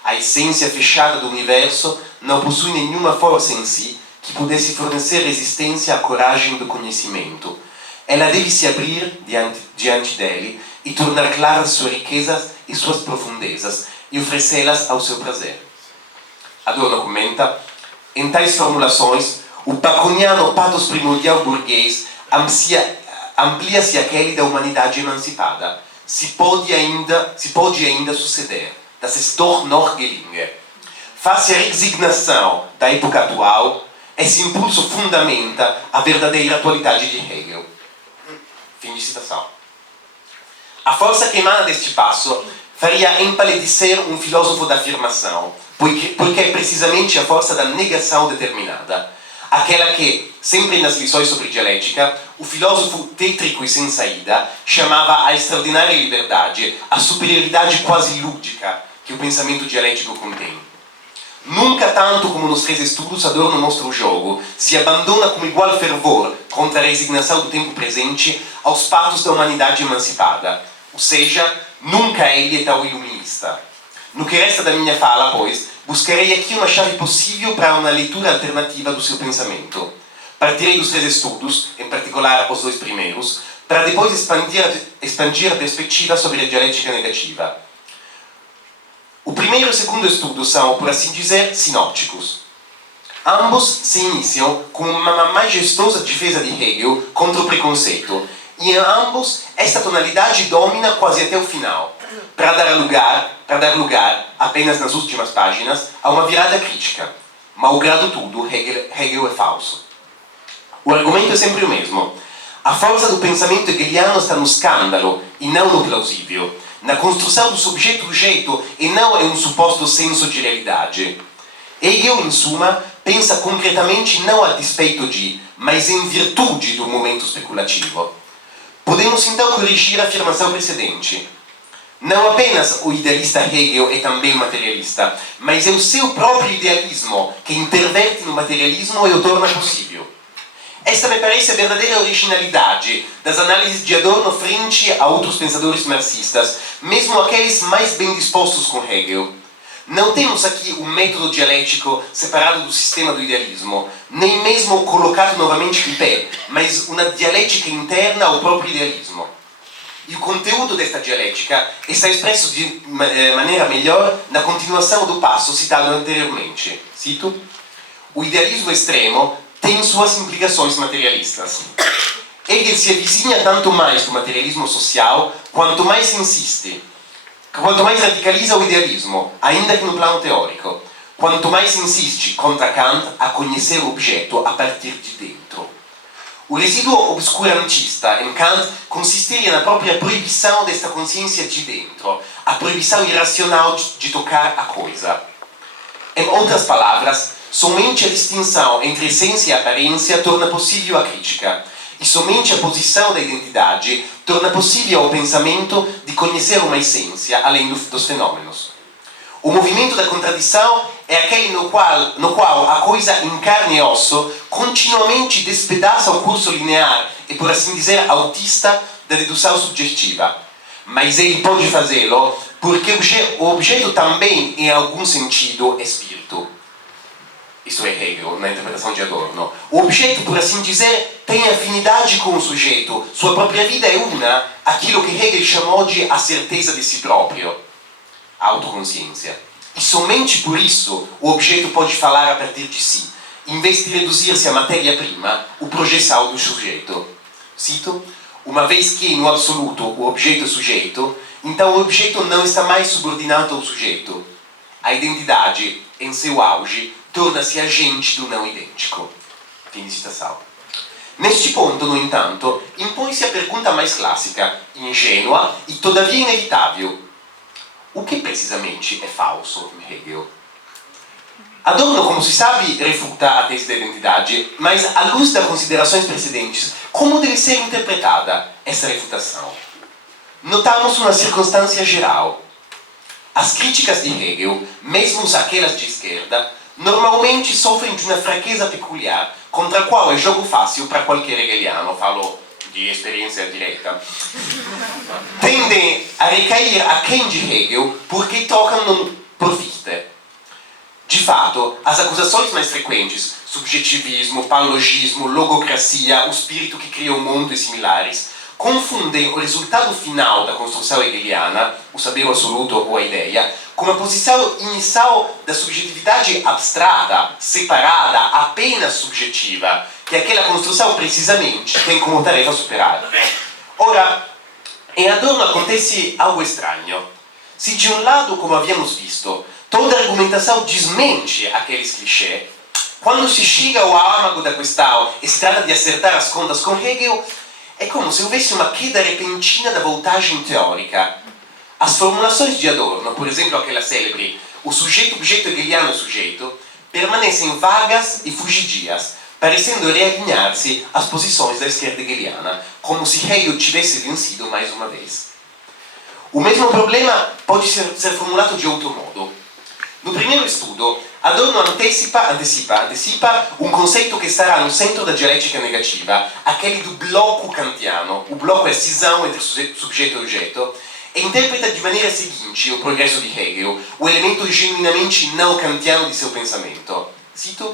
a essência fechada do universo não possui nenhuma força em si que pudesse fornecer resistência à coragem do conhecimento. Ela deve se abrir diante dele e tornar claras suas riquezas e suas profundezas e oferecê-las ao seu prazer. Adorno comenta: em tais formulações, o baconiano pathos primordial burguês amplia-se aquele da humanidade emancipada. Se pode ainda suceder, das ist doch noch gelingen. Face à resignação da época atual, esse impulso fundamenta a verdadeira atualidade de Hegel. Fim de citação. A força que emana deste passo faria empalidecer um filósofo da afirmação, porque é precisamente a força da negação determinada, aquela que, sempre nas lições sobre dialética, o filósofo tétrico e sem saída chamava a extraordinária liberdade, a superioridade quase lúdica que o pensamento dialético contém. Nunca tanto como nos 3 estudos Adorno mostra o jogo, se abandona com igual fervor contra a resignação do tempo presente aos patos da humanidade emancipada, ou seja, nunca ele é tal iluminista. No que resta da minha fala, pois, buscarei aqui uma chave possível para uma leitura alternativa do seu pensamento. Partirei dos 3 estudos, em particular os 2 primeiros, para depois expandir a perspectiva sobre a dialética negativa. O primeiro e o segundo estudo são, por assim dizer, sinópticos. Ambos se iniciam com uma majestosa defesa de Hegel contra o preconceito, e em ambos esta tonalidade domina quase até o final, para dar lugar, apenas nas últimas páginas, a uma virada crítica. Malgrado tudo, Hegel é falso. O argumento é sempre o mesmo. A força do pensamento hegeliano está no escândalo e não no plausível. na construção do sujeito e não em um suposto senso de realidade. Hegel, in suma, pensa concretamente não a despeito de, mas em virtude do momento speculativo. Podemos então corrigir a afirmação precedente. Não apenas o idealista Hegel é também materialista, mas é o seu próprio idealismo que interverte no materialismo e o torna possível. Esta me parece a verdadeira originalidade das análises de Adorno frente a outros pensadores marxistas, mesmo aqueles mais bem dispostos com Hegel. Não temos aqui um método dialético separado do sistema do idealismo, nem mesmo colocado novamente de pé, mas uma dialética interna ao próprio idealismo. E o conteúdo desta dialética está expresso de maneira melhor na continuação do passo citado anteriormente. Cito: o idealismo extremo tem suas implicações materialistas. Hegel se avizinha tanto mais do materialismo social quanto mais radicaliza o idealismo, ainda que no plano teórico, quanto mais insiste, contra Kant, a conhecer o objeto a partir de dentro. O resíduo obscurantista em Kant consistiria na própria proibição desta consciência de dentro, a proibição irracional de tocar a coisa. Em outras palavras, somente a distinção entre essência e aparência torna possível a crítica, e somente a posição da identidade torna possível ao pensamento de conhecer uma essência além dos fenômenos. O movimento da contradição é aquele no qual a coisa em carne e osso continuamente despedaça o curso linear e, por assim dizer, autista da dedução subjetiva. Mas ele pode fazê-lo porque o objeto também, em algum sentido, é spirito. Isso é Hegel, na interpretação de Adorno. O objeto, por assim dizer, tem afinidade com o sujeito. Sua própria vida é una, aquilo que Hegel chamou de a certeza de si próprio. A autoconsciência. E somente por isso o objeto pode falar a partir de si, em vez de reduzir-se à matéria-prima, o projeção do sujeito. Cito: uma vez que, no absoluto, o objeto é sujeito, então o objeto não está mais subordinado ao sujeito. A identidade, em seu auge, torna-se agente do não idêntico. Fim de citação. Neste ponto, no entanto, impõe-se a pergunta mais clássica, ingênua e todavia inevitável. O que precisamente é falso em Hegel? Adorno, como se sabe, refuta a tese da identidade, mas à luz das considerações precedentes, como deve ser interpretada essa refutação? Notamos uma circunstância geral. As críticas de Hegel, mesmo aquelas de esquerda, normalmente sofrem de uma fraqueza peculiar, contra a qual é jogo fácil para qualquer hegeliano, falo de experiência direta. Tendem a recair aquém de Hegel porque tocam no profite. De fato, as acusações mais frequentes, subjetivismo, paralogismo, logocracia, o espírito que cria o mundo e similares, confundem o resultado final da construção hegeliana, o saber absoluto ou a ideia, com a posição inicial da subjetividade abstrata, separada, apenas subjetiva, que aquela construção precisamente tem como tarefa superar. Ora, em Adorno acontece algo estranho. Se de um lado, como havíamos visto, toda a argumentação desmente aqueles clichês, quando se chega ao âmago da questão e se trata de acertar as contas com Hegel, é como se houvesse uma queda repentina da voltagem teórica. As formulações de Adorno, por exemplo aquela célebre, o sujeito-objeto hegeliano é sujeito, permanecem vagas e fugidias, parecendo realinhar-se às posições da esquerda hegeliana, como se Hegel tivesse vencido mais uma vez. O mesmo problema pode ser formulado de outro modo. No primeiro estudo, Adorno antecipa um conceito que estará no centro da dialética negativa, aquele do bloco kantiano. O bloco é a cisão entre sujeito e objeto, e interpreta de maneira seguinte o progresso de Hegel, o elemento genuinamente não kantiano de seu pensamento. Cito: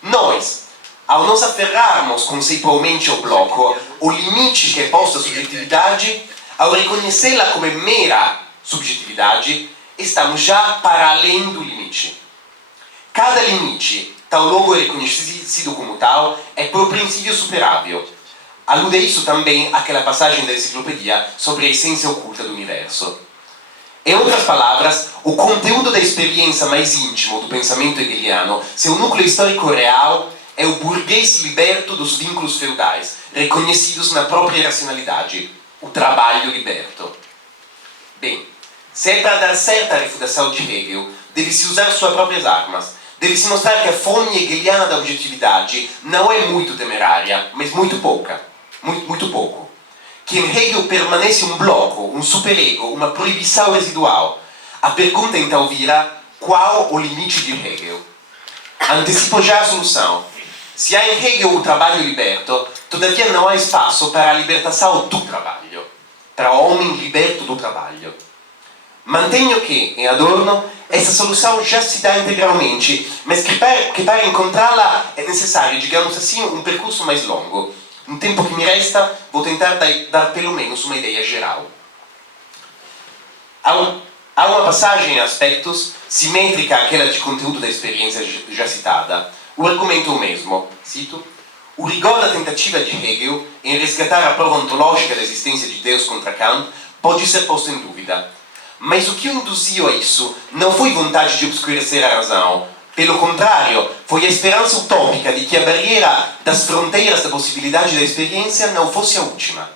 nós, ao nos aferrarmos conceitualmente ao bloco, o limite que é posto à subjetividade, ao reconhecê-la como mera subjetividade, estamos já para além do limite. Cada limite, tal logo é reconhecido como tal, é por princípio superável. Alude a isso também aquela passagem da enciclopedia sobre a essência oculta do universo. Em outras palavras, o conteúdo da experiência mais íntimo do pensamento hegeliano, seu núcleo histórico real, é o burguês liberto dos vínculos feudais, reconhecidos na própria racionalidade, o trabalho liberto. Bem, se é para dar certo a refutação de Hegel, deve-se usar suas próprias armas. Deve-se mostrar que a fome hegeliana da objetividade não é muito temerária, mas muito pouca. Muito pouco. Que em Hegel permanece um bloco, um superego, uma proibição residual. A pergunta então vira: qual o limite de Hegel? Antecipo já a solução. Se há em Hegel o trabalho liberto, todavia não há espaço para a libertação do trabalho, para o homem liberto do trabalho. Mantenho que, em Adorno, essa solução já se dá integralmente, mas que para encontrá-la é necessário, digamos assim, um percurso mais longo. No tempo que me resta, vou tentar dar pelo menos uma ideia geral. Há uma passagem em aspectos, simétrica àquela de conteúdo da experiência já citada. O argumento é o mesmo, cito: o rigor da tentativa de Hegel em resgatar a prova ontológica da existência de Deus contra Kant pode ser posto em dúvida. Mas o que o induziu a isso não foi vontade de obscurecer a razão. Pelo contrário, foi a esperança utópica de que a barreira das fronteiras da possibilidade da experiência não fosse a última.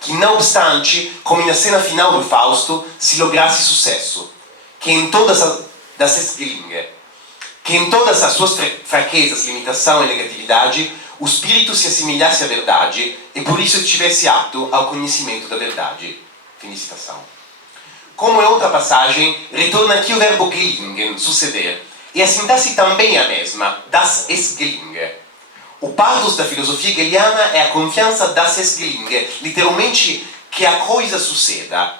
Que, não obstante, como na cena final do Fausto, se lograsse sucesso. Que em todas as suas fraquezas, limitação e negatividade, o espírito se assemelhasse à verdade e por isso estivesse apto ao conhecimento da verdade. Fim de citação. Como em outra passagem, retorna aqui o verbo gelingen, suceder, e a sintaxe também é a mesma, das es gelinge. O pathos da filosofia hegeliana é a confiança das es gelinge, literalmente que a coisa suceda.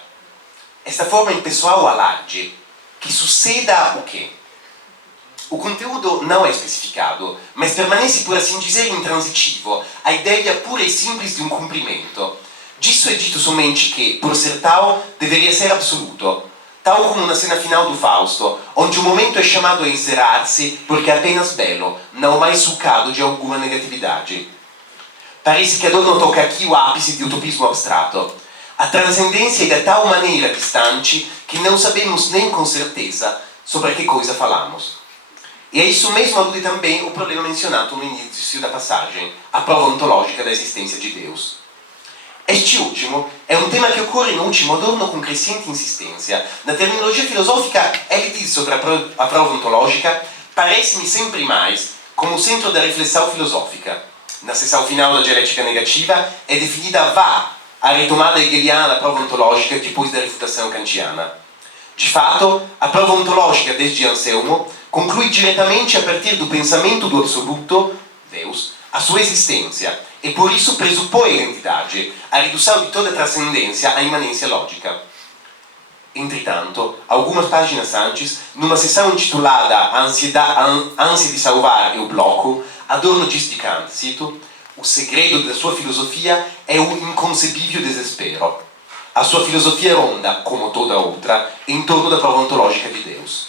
Esta forma impessoal alarde, que suceda o quê? O conteúdo não é especificado, mas permanece, por assim dizer, intransitivo, a ideia pura e simples de um cumprimento. Disso é dito somente que, por ser tal, deveria ser absoluto, tal como na cena final do Fausto, onde o momento é chamado a encerrar-se porque é apenas belo, não mais sulcado de alguma negatividade. Parece que Adorno toca aqui o ápice de utopismo abstrato. A transcendência é de tal maneira distante que não sabemos nem com certeza sobre que coisa falamos. E a isso mesmo alude também o problema mencionado no início da passagem, a prova ontológica da existência de Deus. Este último é um tema que ocorre no último Adorno com crescente insistência. Na terminologia filosofica, ele diz sobre a prova ontológica: parece-me sempre mais como o centro da reflexão filosófica. Na seção final da dialética negativa é definida a retomada hegeliana da prova ontológica depois da refutação kantiana. De fato, a prova ontológica desde Anselmo conclui diretamente a partir do pensamento do absoluto, Deus, a sua existência, e por isso pressupõe a identidade, a redução de toda transcendência à imanência lógica. Entretanto, algumas páginas antes, numa sessão intitulada A ânsia de salvar e o bloco, Adorno diz de Kant, cito: o segredo da sua filosofia é o inconcebível desespero. A sua filosofia ronda, como toda outra, em torno da prova ontológica de Deus.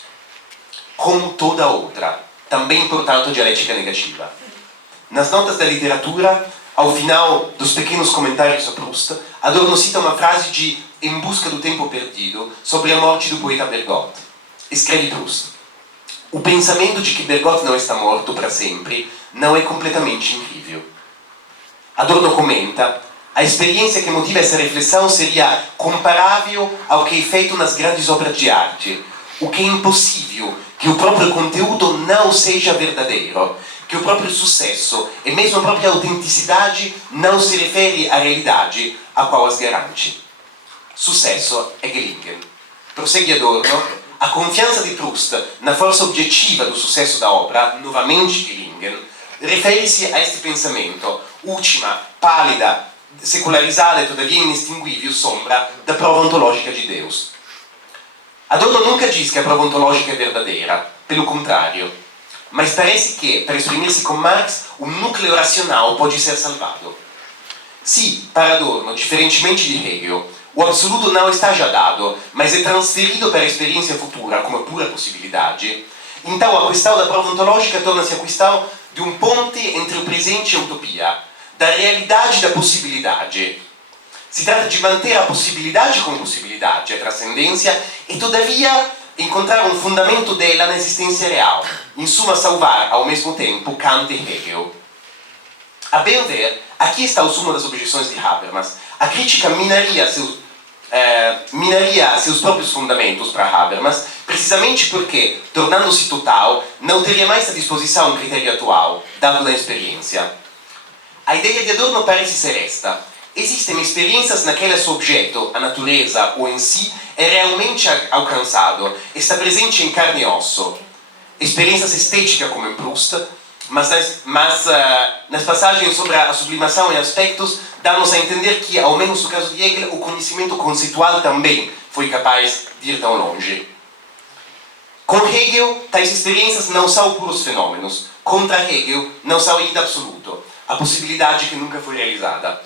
Como toda outra, também, portanto, dialética negativa. Nas notas da literatura, ao final dos pequenos comentários a Proust, Adorno cita uma frase de Em Busca do Tempo Perdido sobre a morte do poeta Bergotte. Escreve Proust: o pensamento de que Bergotte não está morto para sempre não é completamente incrível. Adorno comenta: a experiência que motiva essa reflexão seria comparável ao que é feito nas grandes obras de arte, o que é impossível que o próprio conteúdo não seja verdadeiro, que o próprio sucesso e mesmo a própria autenticidade não se refere à realidade a qual as garante. Sucesso é gelingen. Prossegue Adorno: a confiança de Proust na força objetiva do sucesso da obra, novamente gelingen, refere-se a este pensamento, última, pálida, secularizada e todavia inextinguível sombra da prova ontológica de Deus. Adorno nunca diz que a prova ontológica é verdadeira, pelo contrário, mas parece que, para exprimir-se com Marx, o núcleo racional pode ser salvado. Se, para Adorno, diferentemente de Hegel, o absoluto não está já dado, mas é transferido para a experiência futura como pura possibilidade, então a questão da prova ontológica torna-se a questão de um ponte entre o presente e a utopia, da realidade e da possibilidade. Si tratta di mantenere a possibilidade come possibilidade, a trascendência, e todavia encontrar um fundamento dela na existência real. Em suma, salvar ao mesmo tempo Kant e Hegel. A bem ver, aqui está o sumo das objeções de Habermas. A crítica minaria minaria seus próprios fundamentos para Habermas, precisamente porque, tornando-se total, não teria mais à disposição um critério atual, dado da experiência. A ideia de Adorno parece ser esta: existem experiências naquela seu objeto, a natureza ou em si, é realmente alcançado, está presente em carne e osso. Experiências estéticas como em Proust, mas nas passagens sobre a sublimação e aspectos, dá-nos a entender que, ao menos no caso de Hegel, o conhecimento conceitual também foi capaz de ir tão longe. Com Hegel, tais experiências não são puros fenômenos. Contra Hegel, não são ainda absoluto, a possibilidade que nunca foi realizada.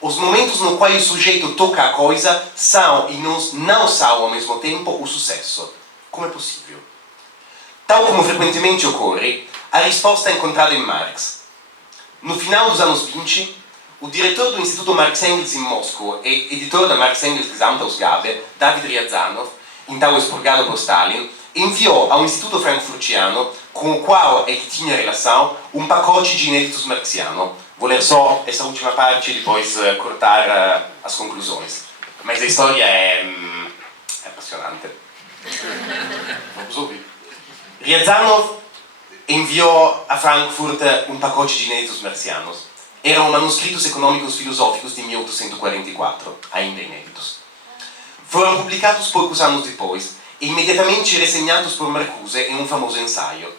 Os momentos no quais o sujeito toca a coisa são e não são ao mesmo tempo o sucesso. Como é possível? Tal como frequentemente ocorre, a risposta é encontrada em Marx. No final dos anos 20, o diretor do Instituto Marx Engels em Moscou e editor da Marx Engels Gesamtausgabe, David Ryazanov, então expurgado por Stalin, enviou ao Instituto Frankfurtiano, com o qual ele tinha relação, um pacote de inéditos marxiano. Vou ler só essa última parte e depois cortar as conclusões. Mas a história é apaixonante. Vamos ouvir. Ryazanov enviou a Frankfurt um pacote de inéditos marxianos. Eram manuscritos econômicos filosóficos de 1844, ainda inéditos. Foram publicados poucos anos depois e imediatamente resenhados por Marcuse em um famoso ensaio.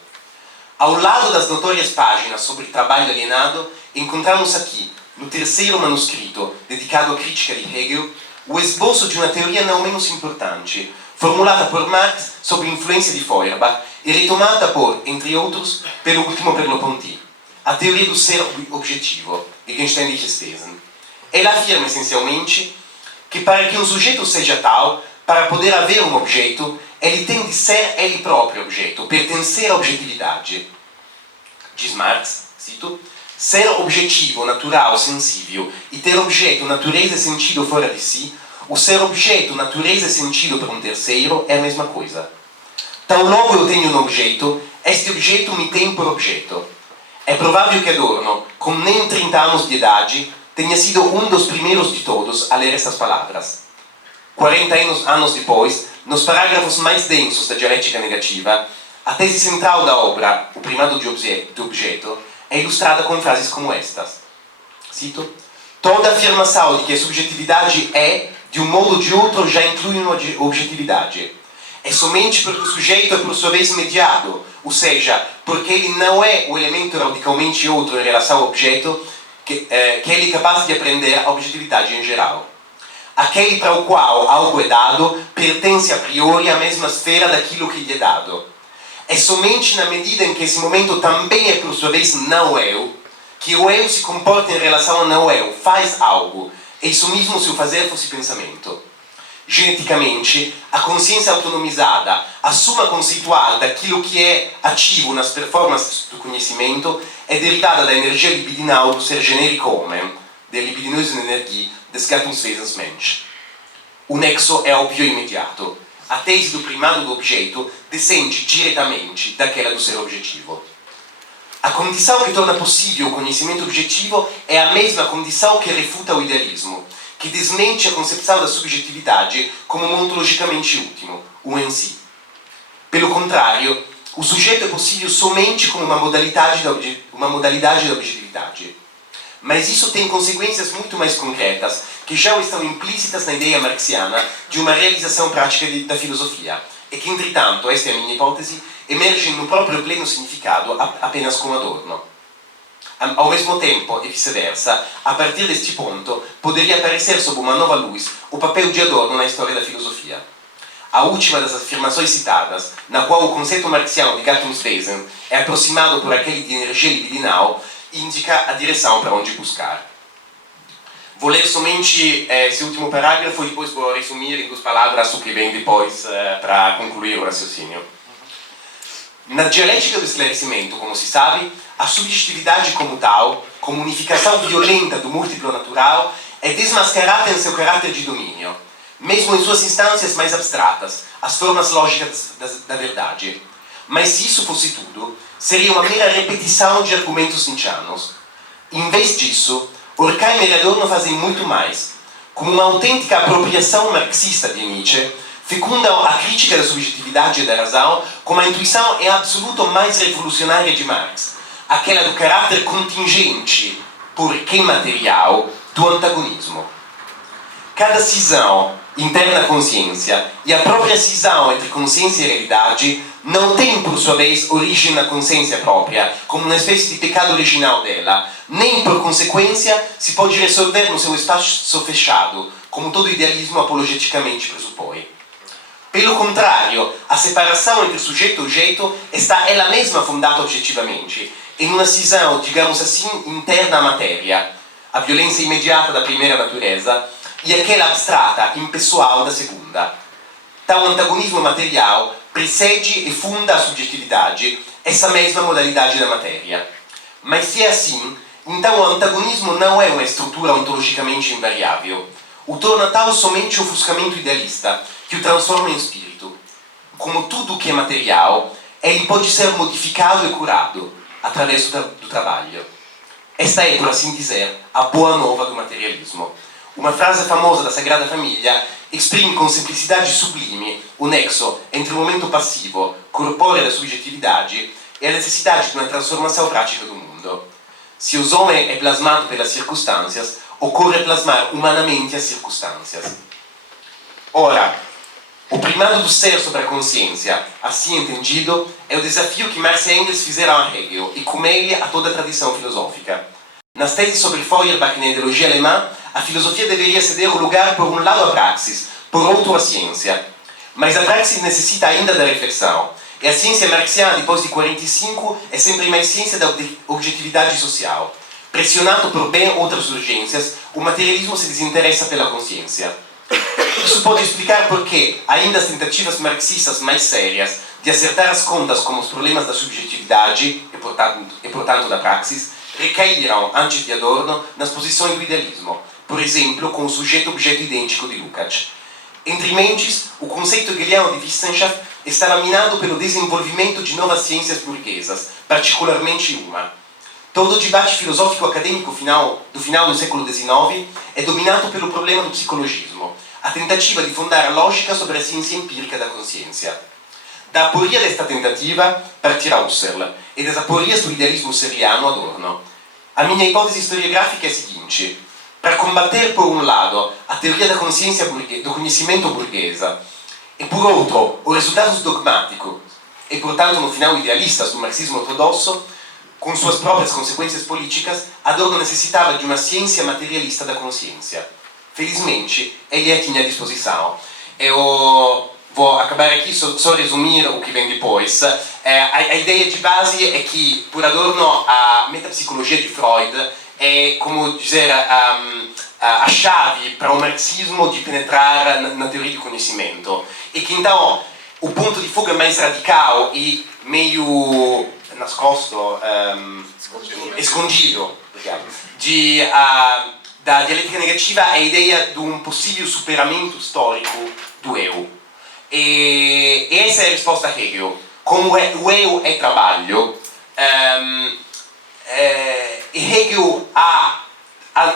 Ao lado das notórias páginas sobre trabalho alienado, encontramos aqui, no terceiro manuscrito dedicado à crítica de Hegel, o esboço de uma teoria não menos importante, formulata por Marx sob influência de Feuerbach e retomada por, entre outros, pelo último Merleau-Ponty, a teoria do ser objetivo, Wittgenstein Wesen. Ela afirma essencialmente que para que um sujeito seja tal, para poder haver um objeto, ele tem de ser ele próprio objeto, pertencer à objetividade. Diz Marx, cito, ser objetivo, natural, sensível e ter objeto, natureza e sentido fora de si, o ser objeto, natureza e sentido para um terceiro é a mesma coisa. Tão logo eu tenho um objeto, este objeto me tem por objeto. É provável que Adorno, com nem 30 anos de idade, tenha sido um dos primeiros de todos a ler estas palavras. 40 anos depois, nos parágrafos mais densos da dialética negativa, a tese central da obra, o primado do objeto, é ilustrada com frases como estas. Cito: toda afirmação de que a subjetividade é, de um modo ou de outro, já inclui uma objetividade. É somente porque o sujeito é por sua vez mediado, ou seja, porque ele não é o elemento radicalmente outro em relação ao objeto, que ele é capaz de aprender a objetividade em geral. Aquele para o qual algo é dado pertence a priori à mesma esfera daquilo que lhe é dado. É somente na medida em que esse momento também é por sua vez não eu, que o eu se comporta em relação ao não eu, faz algo, e isso mesmo se o fazer fosse pensamento. Geneticamente, a consciência autonomizada, a suma conceitual daquilo que é ativo nas performances do conhecimento, é derivada da energia libidinal do ser genérico homem, der libidinosen Energie des Gattungswesensmensch. O nexo é óbvio e imediato. A tese do primado do objeto descende diretamente daquela do ser objetivo. A condição que torna possível o conhecimento objetivo é a mesma condição que refuta o idealismo, que desmente a concepção da subjetividade como ontologicamente último, o em si. Pelo contrário, o sujeito é possível somente como uma modalidade da objetividade. Mas isso tem consequências muito mais concretas, que já estão implícitas na ideia marxiana de uma realização prática da filosofia, e que, entretanto, esta é a minha hipótese, emergem no próprio pleno significado apenas com Adorno. Ao mesmo tempo, e vice-versa, a partir deste ponto, poderia aparecer sob uma nova luz o papel de Adorno na história da filosofia. A última das afirmações citadas, na qual o conceito marxiano de Gattungswesen é aproximado por aquele de energia libidinal, indica a direção para onde buscar. Vou ler somente esse último parágrafo e depois vou resumir em 2 palavras o que vem depois para concluir o raciocínio. Na dialética do esclarecimento, como se sabe, a subjetividade como tal, como unificação violenta do múltiplo natural, é desmascarada em seu caráter de domínio, mesmo em suas instâncias mais abstratas, as formas lógicas da verdade. Mas se isso fosse tudo, seria uma mera repetição de argumentos nietzschianos. Em vez disso, Horkheimer e Adorno fazem muito mais. como uma autêntica apropriação marxista de Nietzsche, fecundam a crítica da subjetividade e da razão como a intuição em absoluto mais revolucionária de Marx, aquela do caráter contingente, porque material, do antagonismo. Cada cisão interna à consciência e a própria cisão entre consciência e realidade não tem, por sua vez, origem na consciência própria, como uma espécie de pecado original dela, nem, por consequência, se pode resolver no seu espaço fechado, como todo idealismo apologeticamente pressupõe. Pelo contrário, a separação entre sujeito e objeto está ela mesma fondata objetivamente, em uma cisão, digamos assim, interna à matéria, a violência imediata da primeira natureza e aquela abstrata, impessoal da segunda. Tal antagonismo material precede e funda a subjetividade, essa mesma modalidade da matéria. Mas se é assim, então o antagonismo não é uma estrutura ontologicamente invariável. O torna tal somente o ofuscamento idealista, que o transforma em espírito. Como tudo o que é material, ele pode ser modificado e curado através do trabalho. Esta é, por assim dizer, a boa nova do materialismo. Uma frase famosa da Sagrada Famiglia exprime com simplicidade sublime o nexo entre o momento passivo, corpóreo da subjetividade e a necessidade de uma transformação prática do mundo. Se o homem é plasmado pelas circunstâncias, occorre plasmar humanamente as circunstâncias. Ora, o primado do ser sobre a consciência, assim entendido, é o desafio que Marx e Engels fizeram a Hegel e com ele a toda a tradição filosófica. Nas teses sobre Feuerbach e na ideologia alemã, a filosofia deveria ceder o lugar por um lado à praxis, por outro à ciência. Mas a praxis necessita ainda da reflexão. E a ciência marxiana, depois de 45, é sempre mais ciência da objetividade social. Pressionado por bem outras urgências, o materialismo se desinteressa pela consciência. Isso pode explicar porque ainda as tentativas marxistas mais sérias de acertar as contas com os problemas da subjetividade e portanto da praxis recaíram, antes de Adorno, nas posições do idealismo, por exemplo, com o sujeito-objeto idêntico de Lukács. Entre mentes, o conceito hegeliano de Wissenschaft estava minado pelo desenvolvimento de novas ciências burguesas, particularmente uma. Todo o debate filosófico acadêmico do final do século XIX é dominado pelo problema do psicologismo, a tentativa di fondare a lógica sobre a ciência empírica da consciência. Da aporia desta tentativa partirá Husserl e das aporias do idealismo husserliano Adorno. A minha hipótese historiográfica é a seguinte: para combater por um lado a teoria da consciência do conhecimento burguesa e por outro os resultados dogmáticos e portanto no final idealistas do marxismo ortodosso, com suas próprias consequências políticas, Adorno necessitava de uma ciência materialista da consciência. Felizmente, ele a tinha à disposição. Eu vou acabar aqui, só resumir o que vem depois. A ideia de base é que, por Adorno, a metapsicologia de Freud é, como dizer, a chave para o marxismo de penetrar na teoria do conhecimento. E que, então, o ponto de fuga mais radical e meio nascosto, escondido, da dialética negativa é a ideia de um possível superamento histórico do eu. E essa é a resposta a Hegel. Como o eu é trabalho, Hegel há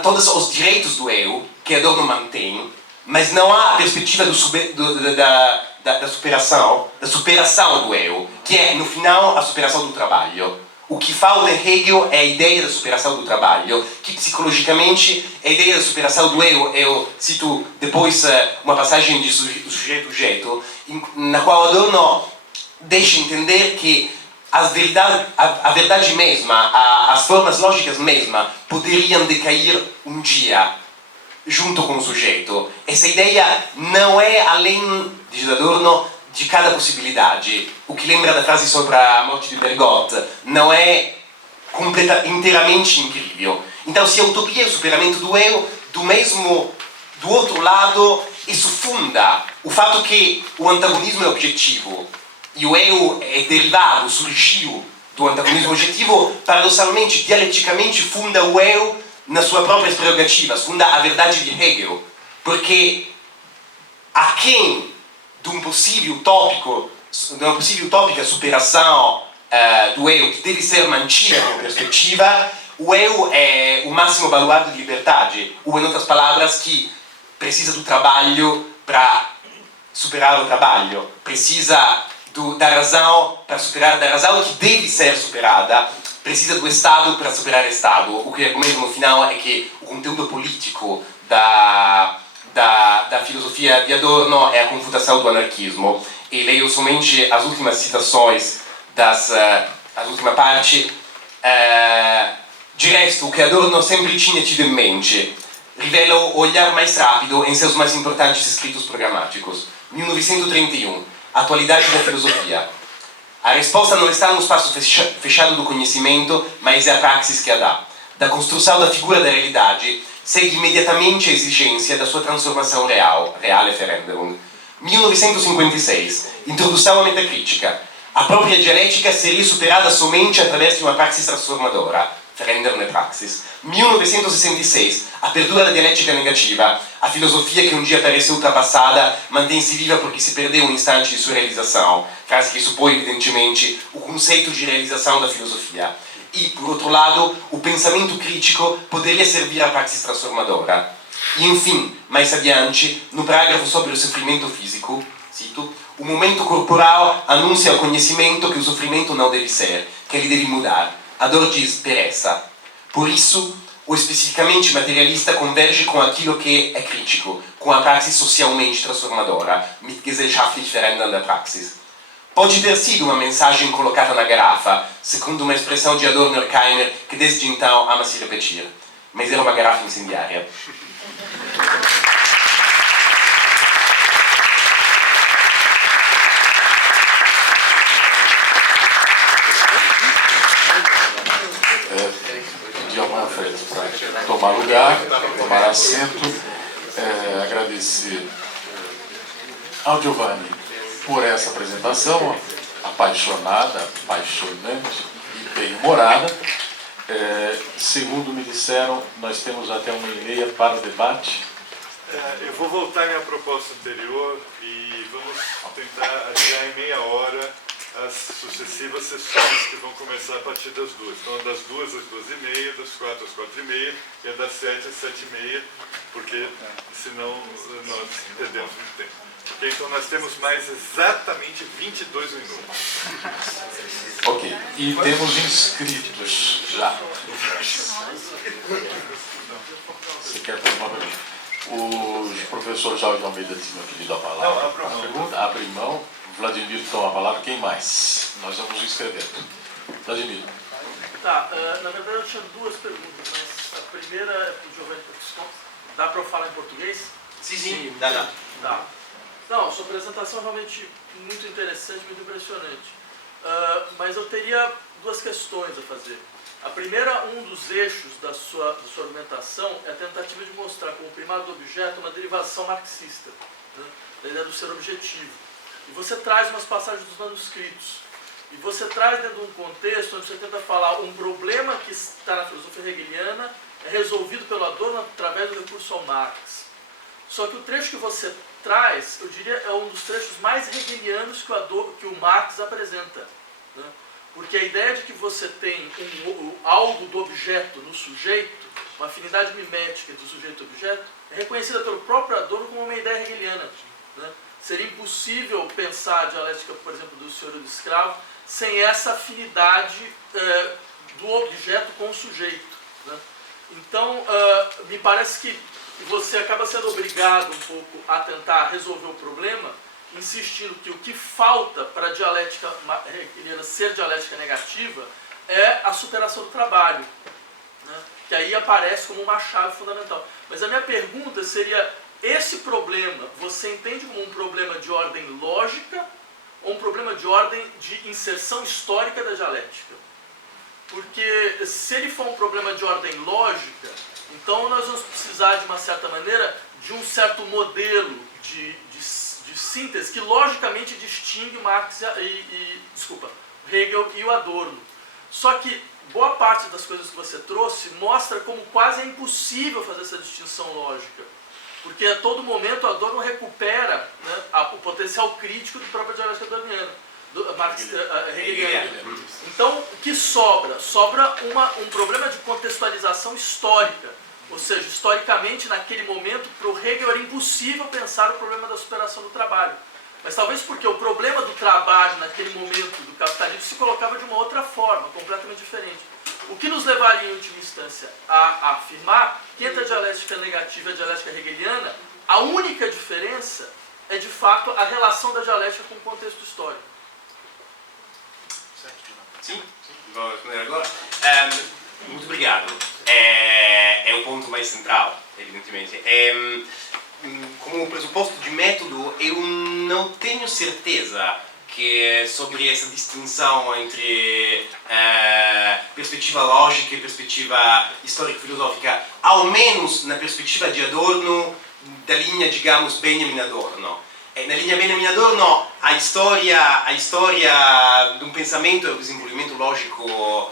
todos os direitos do eu, que Adorno mantém, mas não há a perspectiva da superação do eu, que é, no final, a superação do trabalho. O que falta em Hegel é a ideia da superação do trabalho, que psicologicamente é a ideia da superação do eu. Eu cito depois uma passagem de sujeito-objeto, na qual Adorno deixa entender que a verdade mesma, as formas lógicas mesmas, poderiam decair um dia junto com o sujeito. Essa ideia não é, além, diz Adorno, de cada possibilidade. O que lembra da frase sobre a morte de Bergotte, não é inteiramente incrível. Então, se a utopia é o superamento do eu, do outro lado, isso funda o fato que o antagonismo é objetivo e o eu é derivado, surgiu do antagonismo objetivo, paradossalmente, dialeticamente, funda o eu nas suas próprias prerrogativas, funda a verdade de Hegel, porque a quem de uma possível utópica superação do eu que deve ser mantida como perspectiva, o eu é o máximo baluarte de liberdade, ou, em outras palavras, que precisa do trabalho para superar o trabalho, precisa da razão para superar a razão que deve ser superada, precisa do Estado para superar o Estado. O que argumento no final é que o conteúdo político da filosofia de Adorno é a confutação do anarquismo. E leio somente as últimas citações as última parte. De resto, o que Adorno sempre tinha tido em mente rivela o olhar mais rápido em seus mais importantes escritos programáticos. 1931, Atualidade da Filosofia. A resposta não está no espaço fechado do conhecimento, mas é a praxis que a dá. Da construção da figura da realidade, segue imediatamente a exigência da sua transformação real, reale Veränderung. 1956, Introdução à Metacrítica. A própria dialética seria superada somente através de uma praxis transformadora, Verändernde Praxis. 1966, Apertura da Dialética Negativa. A filosofia que um dia pareceu ultrapassada mantém-se viva porque se perdeu um instante de sua realização, frase que supõe evidentemente o conceito de realização da filosofia. E, por outro lado, o pensamento crítico poderia servir à praxis transformadora. E, enfim, mais adiante, no parágrafo sobre o sofrimento físico, cito, o momento corporal anuncia ao conhecimento que o sofrimento não deve ser, que ele deve mudar. Adorno diz pereza. Por isso, o especificamente materialista converge com aquilo que é crítico, com a praxis socialmente transformadora, mit gesellschaftlich verändernder Praxis. Pode ter sido uma mensagem colocada na garrafa, segundo uma expressão de Adorno Horkheimer, que desde então ama se repetir. Mas era uma garrafa incendiária. Pedir ao Manfred para tomar lugar, tomar assento, agradecer ao Giovanni por essa apresentação apaixonada, apaixonante e bem-humorada. Segundo me disseram, nós temos até 1h30 para o debate. Eu vou voltar à minha proposta anterior e vamos tentar adiar em meia hora as sucessivas sessões que vão começar a partir das 2. Então, das 2 às 2h30, das 4 às 4h30 e das 7 às 7h30, porque senão nós perdemos muito tempo. Okay, então, nós temos mais exatamente 22 minutos. Ok, e temos inscritos já. Você quer tomar uma pergunta? O professor Jorge Almeida tinha pedido a palavra. Não, abre mão. Vladimir toma a palavra. Quem mais? Nós vamos escrevendo. Vladimir. Tá, na verdade eu tinha duas perguntas, mas a primeira é para o Giovanni Patiscon. Dá para eu falar em português? Sim, dá. Tá. Não, sua apresentação é realmente muito interessante, muito impressionante. Mas eu teria duas questões a fazer. A primeira, um dos eixos da sua argumentação é a tentativa de mostrar como o primado do objeto é uma derivação marxista, né, da ideia do ser objetivo. E você traz umas passagens dos manuscritos. E você traz dentro de um contexto onde você tenta falar um problema que está na filosofia hegeliana é resolvido pelo Adorno através do recurso ao Marx. Só que o trecho que você traz, eu diria, é um dos trechos mais hegelianos que o Marx apresenta, né? Porque a ideia de que você tem algo do objeto no sujeito, uma afinidade mimética do sujeito e objeto, é reconhecida pelo próprio Adorno como uma ideia hegeliana, né? Seria impossível pensar a dialética, por exemplo, do senhor e do escravo, sem essa afinidade do objeto com o sujeito, né? Então, me parece que você acaba sendo obrigado um pouco a tentar resolver o problema, insistindo que o que falta para a dialética hegeliana ser dialética negativa é a superação do trabalho, né? Que aí aparece como uma chave fundamental. Mas a minha pergunta seria, esse problema você entende como um problema de ordem lógica ou um problema de ordem de inserção histórica da dialética? Porque se ele for um problema de ordem lógica, então nós vamos precisar, de uma certa maneira, de um certo modelo de síntese que logicamente distingue Marx Hegel e o Adorno. Só que boa parte das coisas que você trouxe mostra como quase é impossível fazer essa distinção lógica. Porque a todo momento Adorno recupera, né, o potencial crítico do próprio dialética adorniano, hegeliano. Então, o que sobra? Sobra um problema de contextualização histórica. Ou seja, historicamente, naquele momento, para o Hegel era impossível pensar o problema da superação do trabalho. Mas talvez porque o problema do trabalho naquele momento do capitalismo se colocava de uma outra forma, completamente diferente. O que nos levaria, em última instância, a afirmar que entre a dialética negativa e a dialética hegeliana, a única diferença é, de fato, a relação da dialética com o contexto histórico. Sim, vou responder agora. Muito obrigado. É o ponto mais central, evidentemente. Como pressuposto de método, eu não tenho certeza que sobre essa distinção entre perspectiva lógica e perspectiva histórico-filosófica, ao menos na perspectiva de Adorno, da linha, digamos, Benjamin-Adorno. Na linha Benjamin-Adorno, a história de um pensamento é o desenvolvimento lógico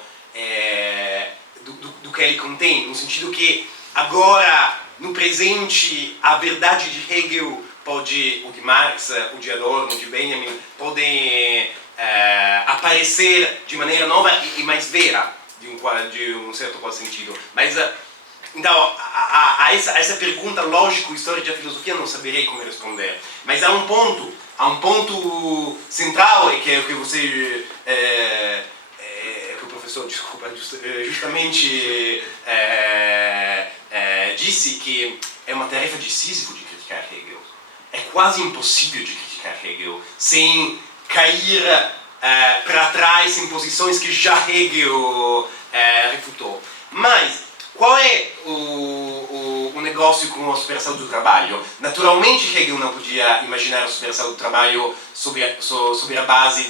do que ele contém, no sentido que agora, no presente, a verdade de Hegel pode, ou de Marx, ou de Adorno, de Benjamin, podem aparecer de maneira nova e mais vera, de um certo qual sentido. Mas, então, a essa pergunta lógico, história da filosofia, não saberei como responder. Mas há um ponto central que é o que você, que o professor, desculpa, justamente disse que é uma tarefa de Sísifo de criticar Hegel. É quase impossível de criticar Hegel sem cair para trás em posições que já Hegel refutou. Mas qual é o negócio com a superação do trabalho? Naturalmente, Hegel não podia imaginar a superação do trabalho sobre a base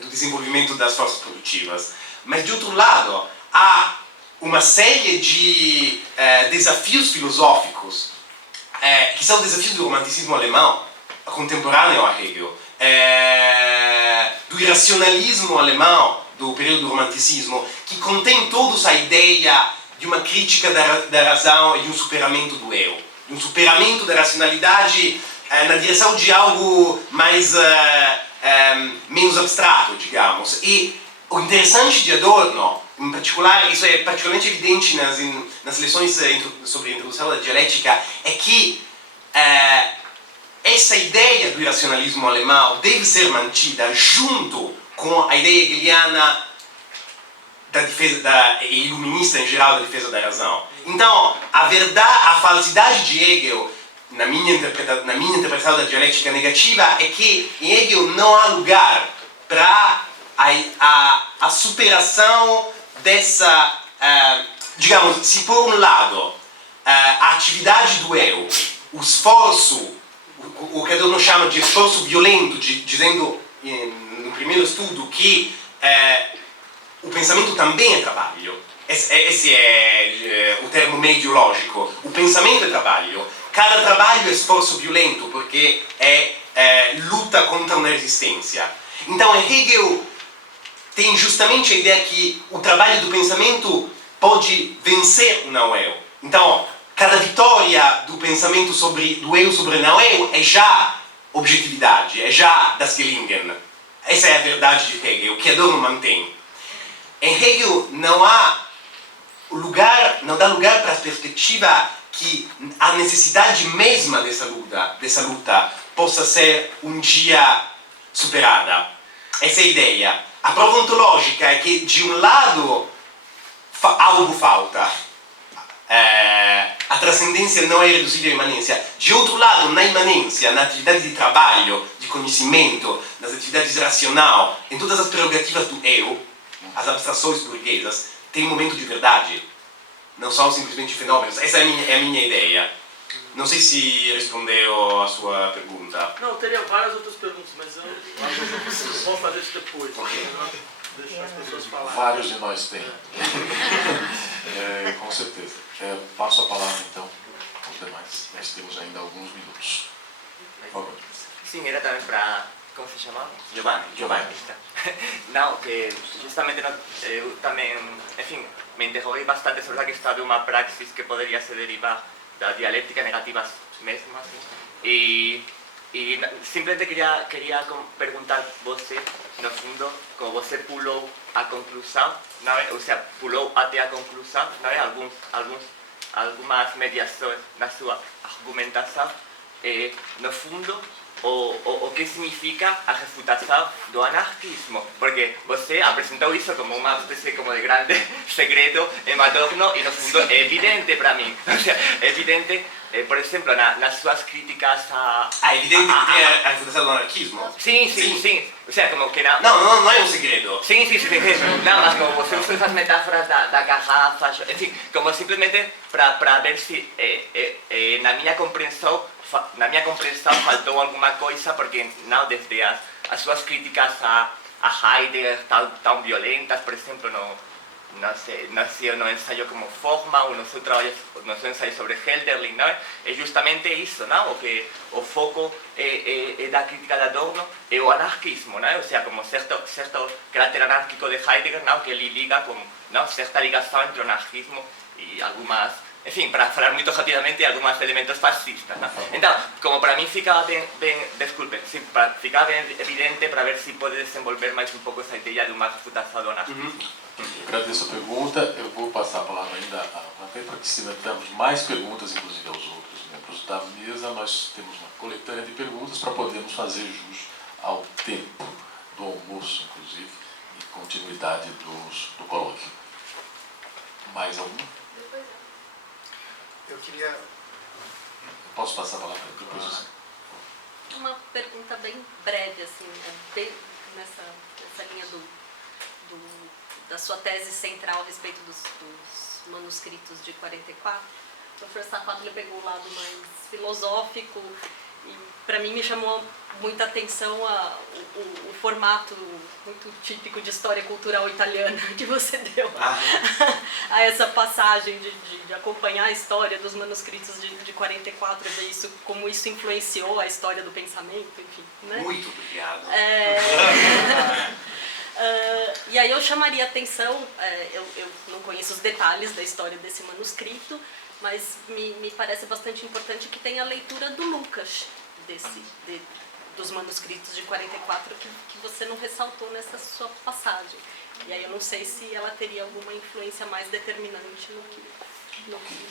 do desenvolvimento das forças produtivas. Mas, de outro lado, há uma série de desafios filosóficos que são desafios do romanticismo alemão, contemporâneo a Hegel, do irracionalismo alemão, do período do romanticismo, que contém todos a ideia de uma crítica da razão e de um superamento do eu, de um superamento da racionalidade na direção de algo mais menos abstrato, digamos. E o interessante de Adorno, em particular, isso é particularmente evidente nas lições sobre a introdução da dialética, é que essa ideia do irracionalismo alemão deve ser mantida junto com a ideia hegeliana da defesa e iluminista em geral da defesa da razão. Então, a falsidade de Hegel, na minha interpretação da dialética negativa, é que em Hegel não há lugar para a superação dessa, digamos, se por um lado a atividade do eu, o esforço, o que Adorno chama de esforço violento, dizendo no primeiro estudo que o pensamento também é trabalho. Esse é o termo meio lógico. O pensamento é trabalho. Cada trabalho é esforço violento, porque é luta contra uma resistência. Então, Hegel tem justamente a ideia que o trabalho do pensamento pode vencer o não-eu. Então, cada vitória do pensamento do eu sobre o não-eu é já objetividade, é já das Gelingen. Essa é a verdade de Hegel, que Adorno mantém. Em Hegel não dá lugar para a perspectiva que a necessidade mesma dessa luta possa ser um dia superada. Essa é a ideia. A prova ontológica é que, de um lado, algo falta. A transcendência não é reduzível à imanência. De outro lado, na imanência, na atividade de trabalho, de conhecimento, nas atividades racional, em todas as prerrogativas do eu, as abstrações burguesas, tem um momento de verdade. Não são simplesmente fenômenos. Essa é a minha ideia. Não sei se respondeu a sua pergunta. Não, eu teria várias outras perguntas, mas eu vou fazer isso depois. Deixar as pessoas falarem. Vários de nós têm. Com certeza. Passo a palavra, então, aos demais. Nós temos ainda alguns minutos. Por favor. Sim, era também para... Como se chama? Giovanni. Não, que justamente eu também, enfim, me interroguei bastante sobre a questão de uma praxis que poderia se derivar da dialética negativa mesmo, assim. E simplesmente queria perguntar você, no fundo, como você pulou a conclusão, não é? Ou seja, pulou até a conclusão, não é? Alguns algumas mediações na sua argumentação, no fundo, o que significa a refutação do anarquismo, porque você apresentou isso como uma espécie como de grande segredo em Adorno e no fundo é evidente para mim, é evidente, por exemplo, nas suas críticas a... Ah, evidente que tem a refutação do anarquismo? Sim, o sea, como que não é um segredo. Sim, não, mas como você usa essas metáforas da garrafa, enfim, como simplesmente para ver se na minha compreensão faltou alguma coisa, porque não, desde as suas críticas a Heidegger tão violentas, por exemplo, no ensaio como forma, ou no seu trabalho, no seu ensaio sobre Hölderlin, não? É justamente isso, não? O foco da crítica de Adorno é o anarquismo, não? Ou seja, como certo caráter anárquico de Heidegger, não? Que ele liga com, não? Certa ligação entre o anarquismo e algumas, enfim, para falar muito rapidamente, alguns elementos fascistas, não? Então, como para mim ficava bem ficava bem evidente para ver se pode desenvolver mais um pouco essa ideia de uma refutação do anarquismo. Eu agradeço a pergunta. Eu vou passar a palavra ainda à plateia para que, se tivermos mais perguntas, inclusive aos outros membros da mesa, nós temos uma coletânea de perguntas para podermos fazer jus ao tempo do almoço, inclusive, e continuidade do colóquio. Mais algum? Eu queria... Posso passar a palavra depois? Assim? Uma pergunta bem breve, assim, bem nessa linha da sua tese central a respeito dos manuscritos de 44. O professor Sapato, ele pegou o lado mais filosófico e, para mim, me chamou muita atenção o formato muito típico de história cultural italiana que você deu a essa passagem de acompanhar a história dos manuscritos de 44, ver isso, como isso influenciou a história do pensamento, enfim. Né? Muito obrigado. E aí eu chamaria a atenção, eu não conheço os detalhes da história desse manuscrito, mas me parece bastante importante que tenha a leitura do Lucas, dos manuscritos de 44, que você não ressaltou nessa sua passagem. E aí eu não sei se ela teria alguma influência mais determinante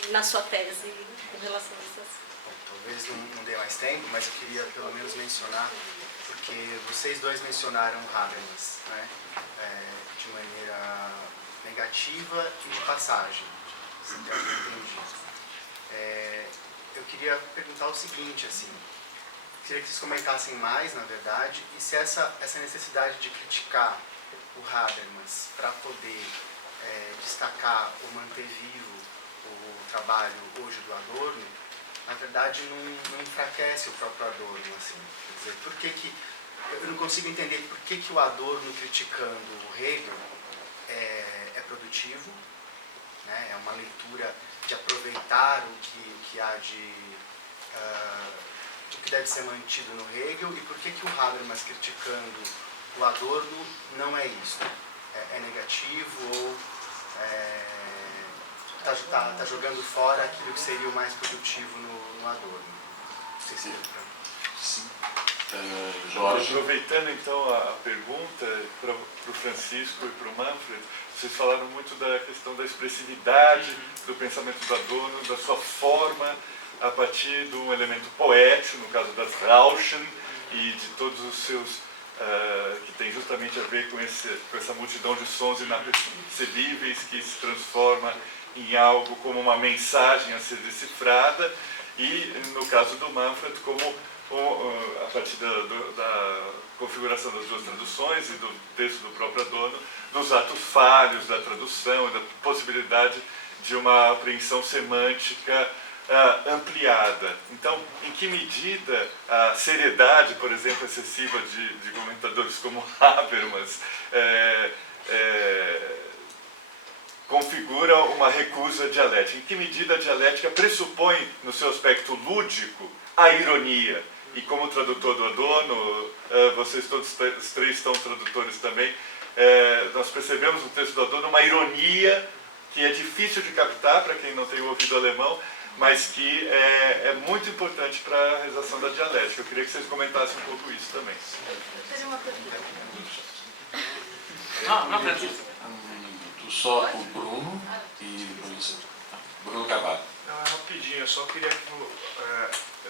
na sua tese com relação a essas... Talvez não dê mais tempo, mas eu queria pelo menos mencionar, porque vocês dois mencionaram Habermas, né? De maneira negativa e de passagem, se eu entendi. Eu queria perguntar o seguinte, assim, queria que vocês comentassem mais, na verdade, e se essa necessidade de criticar o Habermas para poder destacar ou manter vivo o trabalho hoje do Adorno, na verdade não enfraquece o próprio Adorno, assim. Quer dizer, eu não consigo entender por que o Adorno criticando o Hegel é produtivo, né? É uma leitura de aproveitar o que há o que deve ser mantido no Hegel, e por que o Habermas criticando o Adorno não é isso? É negativo ou está jogando fora aquilo que seria o mais produtivo no Adorno? Não sei se Sim. Jorge. Aproveitando então a pergunta para o Francisco e para o Manfred, vocês falaram muito da questão da expressividade do pensamento do Adorno, da sua forma a partir de um elemento poético, no caso das Rauschen, e de todos os seus, que tem justamente a ver com essa multidão de sons inapercebíveis que se transforma em algo como uma mensagem a ser decifrada, e no caso do Manfred, como a partir da configuração das duas traduções e do texto do próprio Adorno, dos atos falhos da tradução e da possibilidade de uma apreensão semântica ampliada. Então, em que medida a seriedade, por exemplo, excessiva de comentadores como Habermas configura uma recusa dialética? Em que medida a dialética pressupõe, no seu aspecto lúdico, a ironia? E como tradutor do Adorno, vocês todos os três estão tradutores também, nós percebemos no texto do Adorno uma ironia que é difícil de captar para quem não tem ouvido alemão, mas que é muito importante para a realização da dialética. Eu queria que vocês comentassem um pouco isso também. Teria uma pergunta. Só o Bruno e depois Bruno Carvalho. rapidinho, eu só queria que eu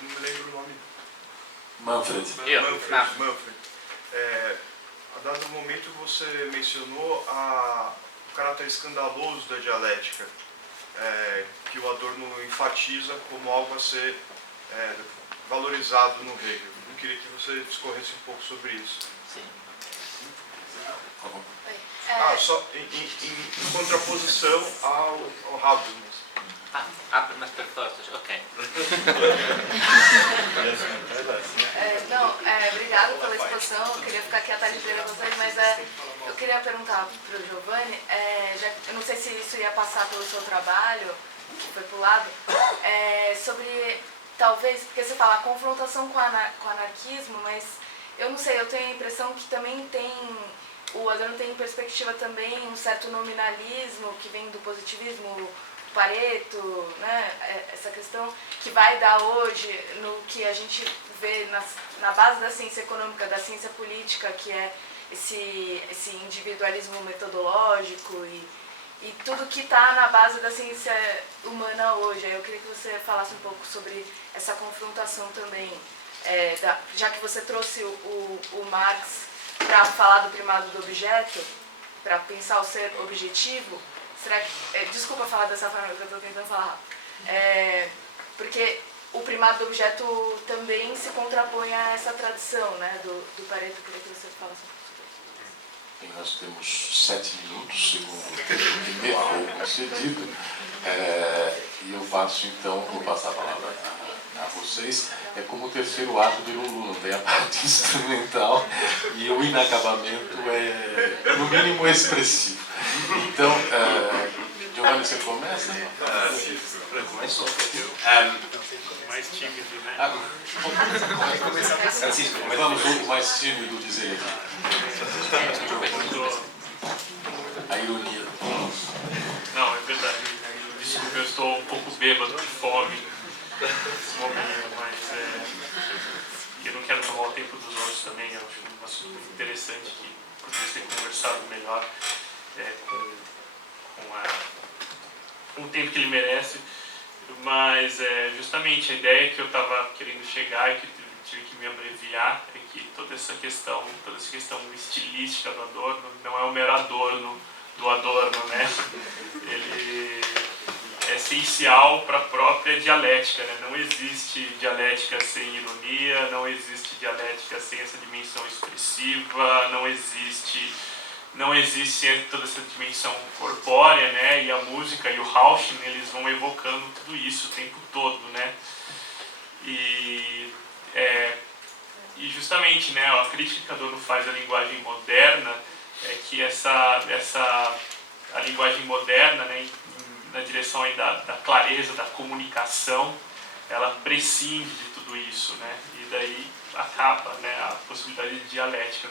não me lembro o nome. Manfred. Manfred. A dado momento você mencionou o caráter escandaloso da dialética, que o Adorno enfatiza como algo a ser valorizado no Hegel. Eu queria que você discorresse um pouco sobre isso. Sim. Só em contraposição ao Habermas. Habermas per forza, ok. Obrigada pela exposição, eu queria ficar aqui a tarde inteira com vocês, mas eu queria perguntar para o Giovanni, eu não sei se isso ia passar pelo seu trabalho, que foi para o lado, sobre, talvez, porque você fala confrontação com o anarquismo, mas eu não sei, eu tenho a impressão que também o Adorno tem em perspectiva também um certo nominalismo que vem do positivismo, Pareto, né, essa questão que vai dar hoje no que a gente vê na base da ciência econômica, da ciência política, que é esse individualismo metodológico e tudo que está na base da ciência humana hoje. Eu queria que você falasse um pouco sobre essa confrontação também, já que você trouxe o Marx para falar do primado do objeto, para pensar o ser objetivo. Será que, desculpa falar dessa forma, que eu estou tentando falar rápido. Porque o primado do objeto também se contrapõe a essa tradição, né, do Pareto. Eu queria que você falasse um pouco sobre isso. Bem, nós temos 7 minutos, segundo me foi concedido, e eu passo então, vou passar a palavra a vocês. É como o terceiro ato do Lulu, não tem a parte instrumental e o inacabamento é, no mínimo, expressivo. Então, Giovanni, você começa? Mais tímido, né? Francisco, vamos o mais tímido dizer aqui. A ironia. Não, é verdade. Desculpa, eu estou um pouco bêbado de fome nesse momento, mas eu não quero tomar o tempo dos outros também. Eu acho um assunto muito interessante que poderia ter conversado melhor com o tempo que ele merece. Mas justamente a ideia que eu estava querendo chegar e que tive que me abreviar é que toda essa questão estilística do Adorno não é o mero adorno do Adorno, né? Ele é essencial para a própria dialética, né? Não existe dialética sem ironia, não existe dialética sem essa dimensão expressiva, não existe toda essa dimensão corpórea, né? E a música e o Rauschen, eles vão evocando tudo isso o tempo todo, né? E justamente, né, a crítica que Adorno faz à linguagem moderna é que a linguagem moderna, né, na direção aí da clareza, da comunicação, ela prescinde de tudo isso, né? E daí acaba, né, a possibilidade de dialética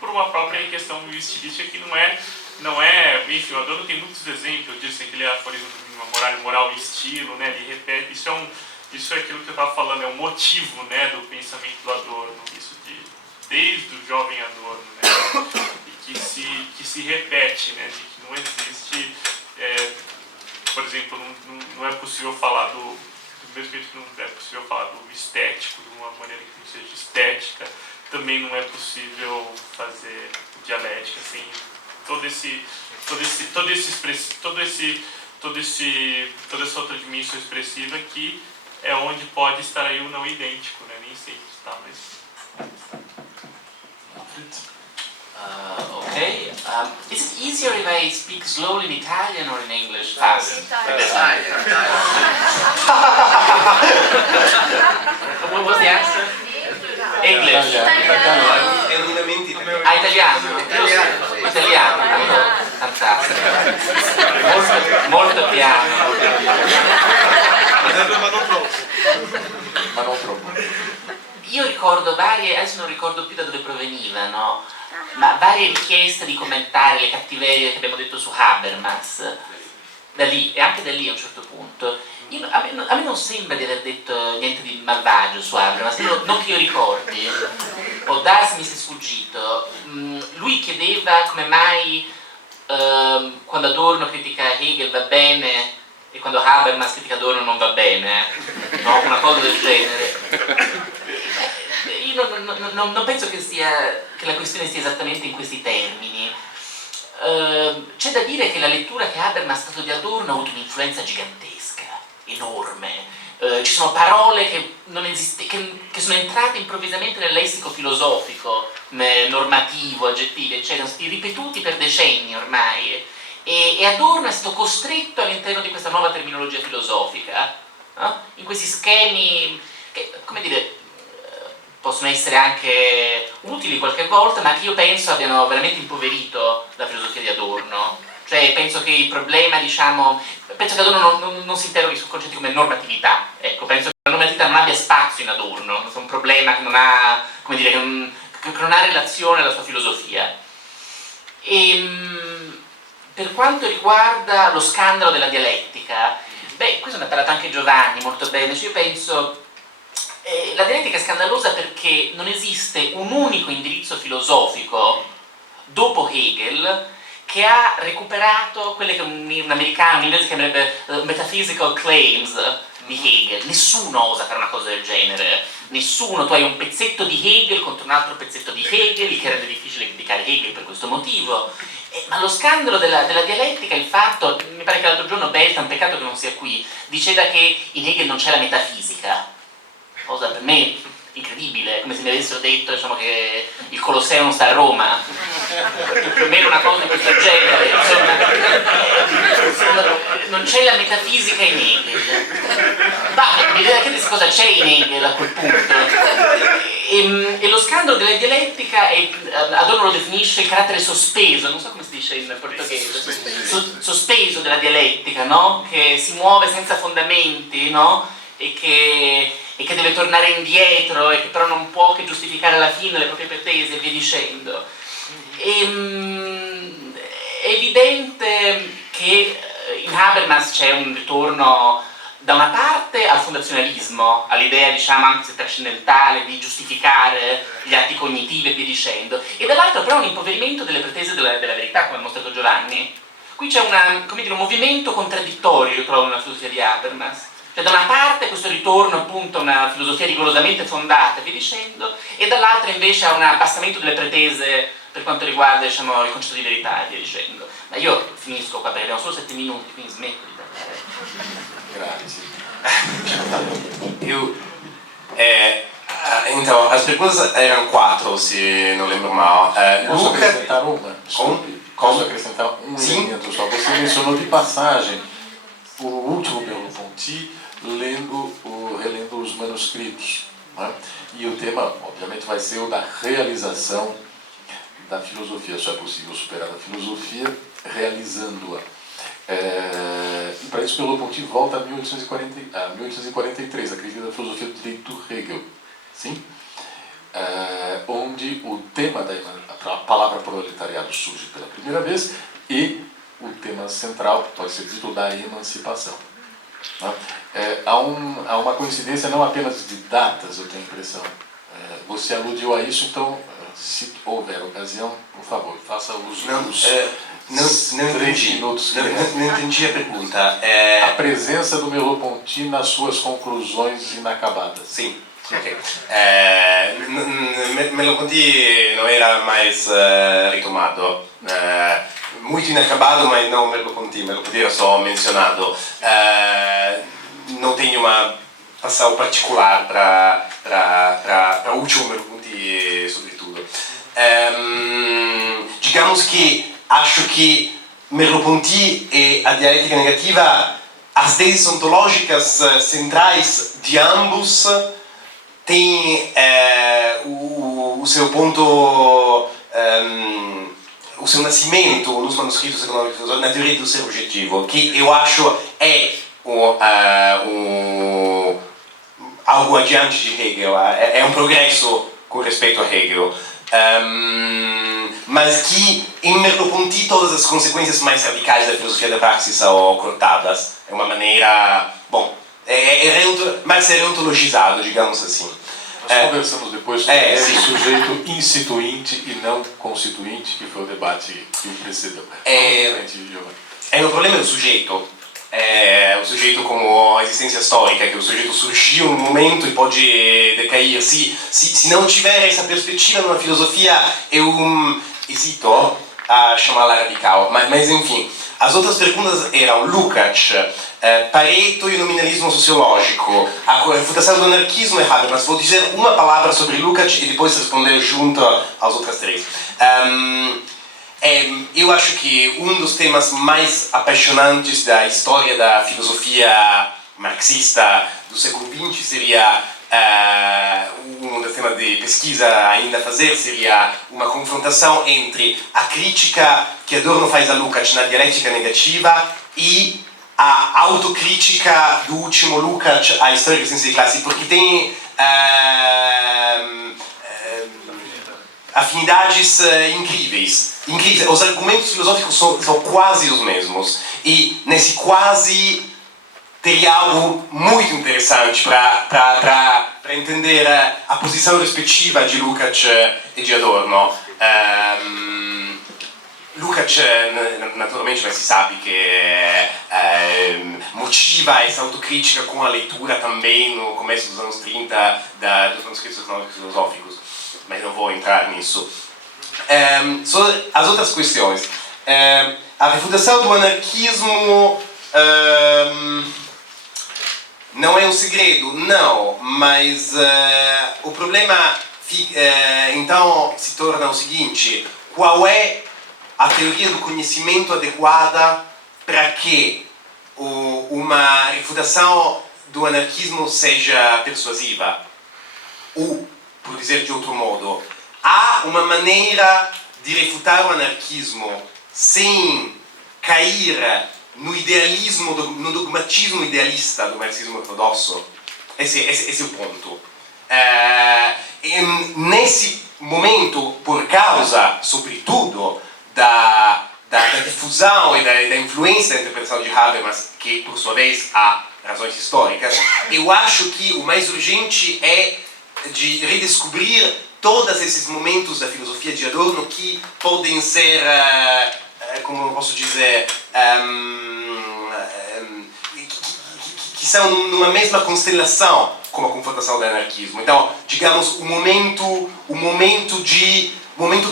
por uma própria questão estilística que não é, enfim, o Adorno tem muitos exemplos. Eu disse aquele aforismo do moral e estilo, né? Ele repete, isso é aquilo que eu estava falando, é um motivo, né, do pensamento do Adorno, isso desde o jovem Adorno, né? E que se repete, né? De que não existe, por exemplo, não é possível falar do mesmo jeito que não é possível falar do estético de uma maneira que não seja estética, também não é possível fazer dialética sem toda essa outra dimensão expressiva que é onde pode estar aí o não idêntico, né? Nem sempre está, mas... Okay. Is it easier if I speak slowly in Italian or in English fast? What was the answer? English. Italiano. Italiano. Fantastico. Molto piano. Ma non troppo. Io ricordo varie, adesso non ricordo più da dove provenivano, ma varie richieste di commentare le cattiverie che abbiamo detto su Habermas, da lì, e anche da lì a un certo punto. A me non sembra di aver detto niente di malvagio su Habermas, non che io ricordi, o darsi mi sia sfuggito. Lui chiedeva come mai quando Adorno critica Hegel va bene e quando Habermas critica Adorno non va bene, no? Una cosa del genere. Io non penso che la questione stia esattamente in questi termini. C'è da dire che la lettura che Habermas ha fatto di Adorno ha avuto un'influenza gigantesca, enorme. Ci sono parole che sono entrate improvvisamente nel lessico filosofico, normativo, aggettivi, eccetera, sono stati ripetuti per decenni ormai, e Adorno è stato costretto all'interno di questa nuova terminologia filosofica, in questi schemi che, come dire, possono essere anche utili qualche volta, ma che io penso abbiano veramente impoverito la filosofia di Adorno. Cioè penso che il problema, penso che Adorno non si interroghi su concetti come normatività, ecco, penso che la normatività non abbia spazio in Adorno, è un problema che non ha, come dire, che non ha relazione alla sua filosofia. Per quanto riguarda lo scandalo della dialettica, questo ne ha parlato anche Giovanni molto bene, cioè io penso la dialettica è scandalosa perché non esiste un unico indirizzo filosofico dopo Hegel che ha recuperato quelle che un americano, un inglese chiamerebbe metaphysical claims di Hegel. Nessuno osa fare una cosa del genere, nessuno. Tu hai un pezzetto di Hegel contro un altro pezzetto di Hegel, il che rende difficile criticare Hegel per questo motivo. Ma lo scandalo della dialettica, il fatto, mi pare che l'altro giorno Beltan, peccato che non sia qui, diceva che in Hegel non c'è la metafisica, cosa per me incredibile, come se mi avessero detto, diciamo, che il Colosseo non sta a Roma, più o meno una cosa di questo genere, insomma, non c'è la metafisica in Hegel. Ma mi viene da chiedersi cosa c'è in Hegel a quel punto. E lo scandalo della dialettica, Adorno lo definisce il carattere sospeso, non so come si dice in portoghese, sospeso della dialettica, no? Che si muove senza fondamenti, no? E che deve tornare indietro e che però non può che giustificare alla fine le proprie pretese e via dicendo. È evidente che in Habermas c'è un ritorno da una parte al fundazionalismo, all'idea, diciamo, anche se trascendentale, di giustificare gli atti cognitivi e via dicendo, e dall'altro però un impoverimento delle pretese della verità, come ha mostrato Giovanni. Qui c'è un movimento contraddittorio, io trovo, nella filosofia di Habermas. Cioè, da una parte questo ritorno appunto a una filosofia rigorosamente fondata e via dicendo, e dall'altra invece a un abbassamento delle pretese per quanto riguarda, diciamo, il concetto di verità e via dicendo. Ma io finisco qua perché abbiamo solo 7 minuti, quindi smetto di parlare. Grazie. Então, as perguntas eram 4, se não lembro mal. Posso acrescentar uma? Posso acrescentar um elemento só? Você mencionou de passagem o último Merleau-Ponty relendo os manuscritos, né? E o tema, obviamente, vai ser o da realização da filosofia. Só é possível superar a filosofia realizando-a. E para isso, Merleau-Ponty volta a 1843, a crise da filosofia do direito do Hegel, sim? Onde o tema a palavra proletariado surge pela primeira vez e o tema central pode ser dito da emancipação. Há uma coincidência não apenas de datas, eu tenho a impressão. Você aludiu a isso, então, se houver ocasião, por favor, faça uso dos 3 minutos. Não entendi a pergunta. A presença do Merleau-Ponty nas suas conclusões inacabadas. Sim. Okay. Merleau-Ponty não era mais retomado. Muito inacabado, mas não Merleau-Ponty. Merleau-Ponty era só mencionado. Não tenho uma passagem particular para o último Merleau-Ponty, sobretudo. Digamos que acho que Merleau-Ponty e a dialética negativa, as teses ontológicas centrais de ambos têm o seu ponto, o seu nascimento nos manuscritos econômicos, na teoria do ser objetivo, que eu acho é algo adiante de Hegel, é um progresso com respeito a Hegel. Mas que em Merleau-Ponty todas as consequências mais radicais da filosofia da praxis são cortadas. É uma maneira, bom, mais reontologizado, digamos assim. Nós conversamos depois sobre o sujeito instituinte e não constituinte, que foi o debate que o precedeu. O problema é o sujeito. o sujeito como existência histórica, que o sujeito surgiu num momento e pode decair. Se não tiver essa perspectiva numa filosofia, eu hesito a chamá-la radical. Mas enfim, as outras perguntas eram Lukács, Pareto e o nominalismo sociológico, a refutação do anarquismo e Habermas. Vou dizer uma palavra sobre Lukács e depois responder junto às outras três. Eu acho que um dos temas mais apaixonantes da história da filosofia marxista do século XX seria, um dos temas de pesquisa ainda a fazer, seria uma confrontação entre a crítica que Adorno faz a Lukács na dialética negativa e a autocrítica do último Lukács à história da existência de classe, porque tem afinidades incríveis. Os argumentos filosóficos são quase os mesmos, e nesse quase teria algo muito interessante para entender a posição respectiva de Lukács e de Adorno. Lukács, naturalmente, si sabe que motiva essa autocrítica com a leitura também no começo dos anos 30 dos manuscritos econômicos filosóficos, mas não vou entrar nisso. Sobre as outras questões, a refutação do anarquismo não é um segredo, não, mas o problema então se torna o seguinte: qual é a teoria do conhecimento adequada para que uma refutação do anarquismo seja persuasiva? Ou, por dizer de outro modo, há uma maneira de refutar o anarquismo sem cair no idealismo, no dogmatismo idealista do marxismo ortodoxo? Esse é o ponto. Nesse momento, por causa, sobretudo, da difusão e da influência da interpretação de Habermas, que por sua vez há razões históricas, eu acho que o mais urgente é de redescobrir todos esses momentos da filosofia de Adorno que podem ser, como eu posso dizer, que são numa mesma constelação como a confrontação do anarquismo. Então, digamos, o momento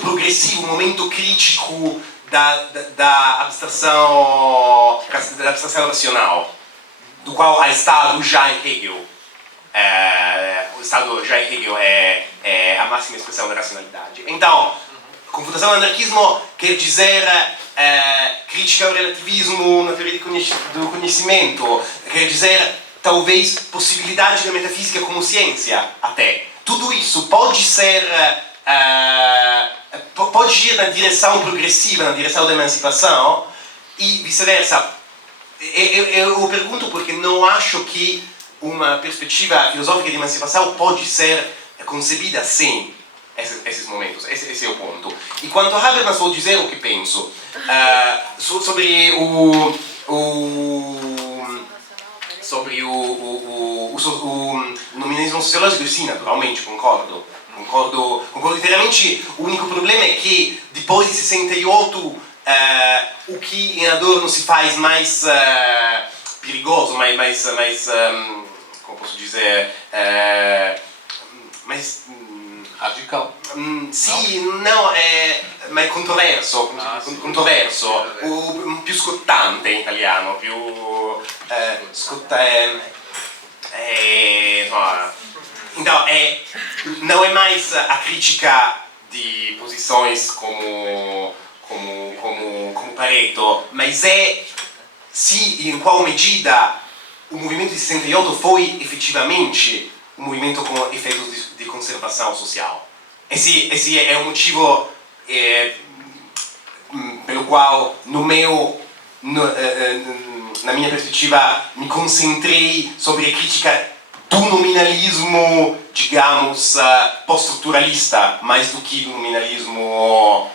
progressivo, o momento crítico da abstração racional, do qual há estado já em Hegel. O estado já em Hegel é a máxima expressão da racionalidade. Então, confrontação ao anarquismo quer dizer crítica ao relativismo na teoria do conhecimento, quer dizer talvez possibilidade da metafísica como ciência até. Tudo isso pode ser pode ir na direção progressiva, na direção da emancipação, e vice-versa. Eu pergunto porque não acho que uma perspectiva filosófica de emancipação pode ser concebida sem esses momentos. Esse é o ponto. E quanto a Habermas, vou dizer o que penso sobre o nominalismo sociológico. Sim, naturalmente, concordo inteiramente. O único problema é que depois de 68 o que em Adorno se faz mais perigoso, mais como posso dizer, mais radical. Sì, no, ma è controverso, più scottante in italiano, più então, não é mais a crítica de posições como Pareto, mas é se em qual medida o movimento de 68 foi efetivamente um movimento com efeitos de conservação social. Esse é o motivo pelo qual na minha perspectiva me concentrei sobre a crítica do nominalismo, digamos, pós-estruturalista, mais do que do nominalismo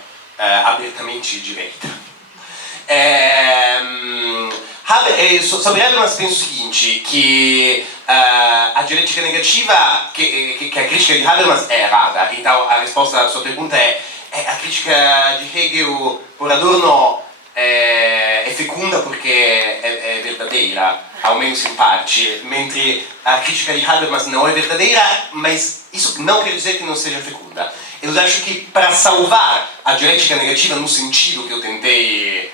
abertamente de direita. Sobre Habermas penso o seguinte, que a dialética negativa, que a crítica de Habermas é errada. Então a resposta à sua pergunta é a crítica de Hegel por Adorno é fecunda perché è verdadeira, ao menos em parte, mentre a crítica de Habermas não é verdadeira, mas isso não quer dizer que não seja fecunda. Eu acho que para salvar a dialética negativa no sentido que eu tentei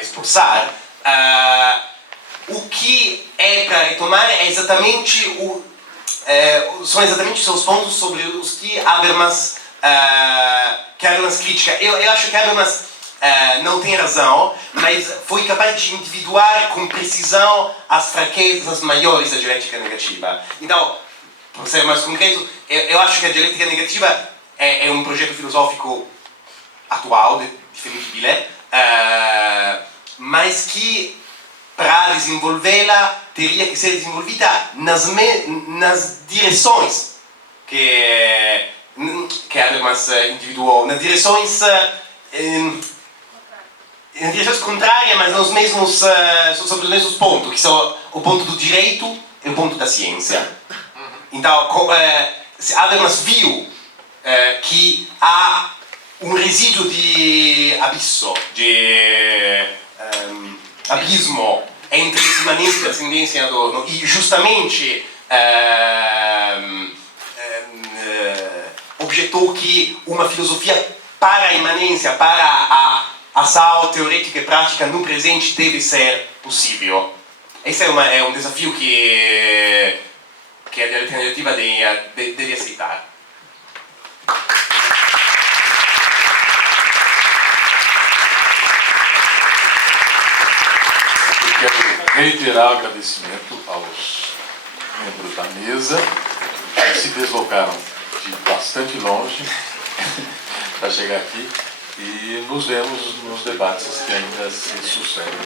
esboçar, o que é para retomar é exatamente são exatamente os pontos sobre os que Habermas critica. Eu acho que Habermas não tem razão, mas foi capaz de individuar com precisão as fraquezas maiores da dialética negativa. Então, para ser mais concreto, eu acho que a dialética negativa é um projeto filosófico atual, defendível, mas que para desenvolvê-la teria que ser desenvolvida nas direções que Habermas individuou, nas direções contrárias, mas sobre os mesmos pontos, que são o ponto do direito e o ponto da ciência. Então, Habermas viu que há um resíduo de abismo entre imanência e transcendência e Adorno, e justamente objetou que uma filosofia para a imanência, para a ação teórica e prática no presente deve ser possível. Esse é um desafio que a dialética negativa deve aceitar. Quero reiterar o agradecimento aos membros da mesa que se deslocaram de bastante longe para chegar aqui, e nos vemos nos debates que ainda se sucedem.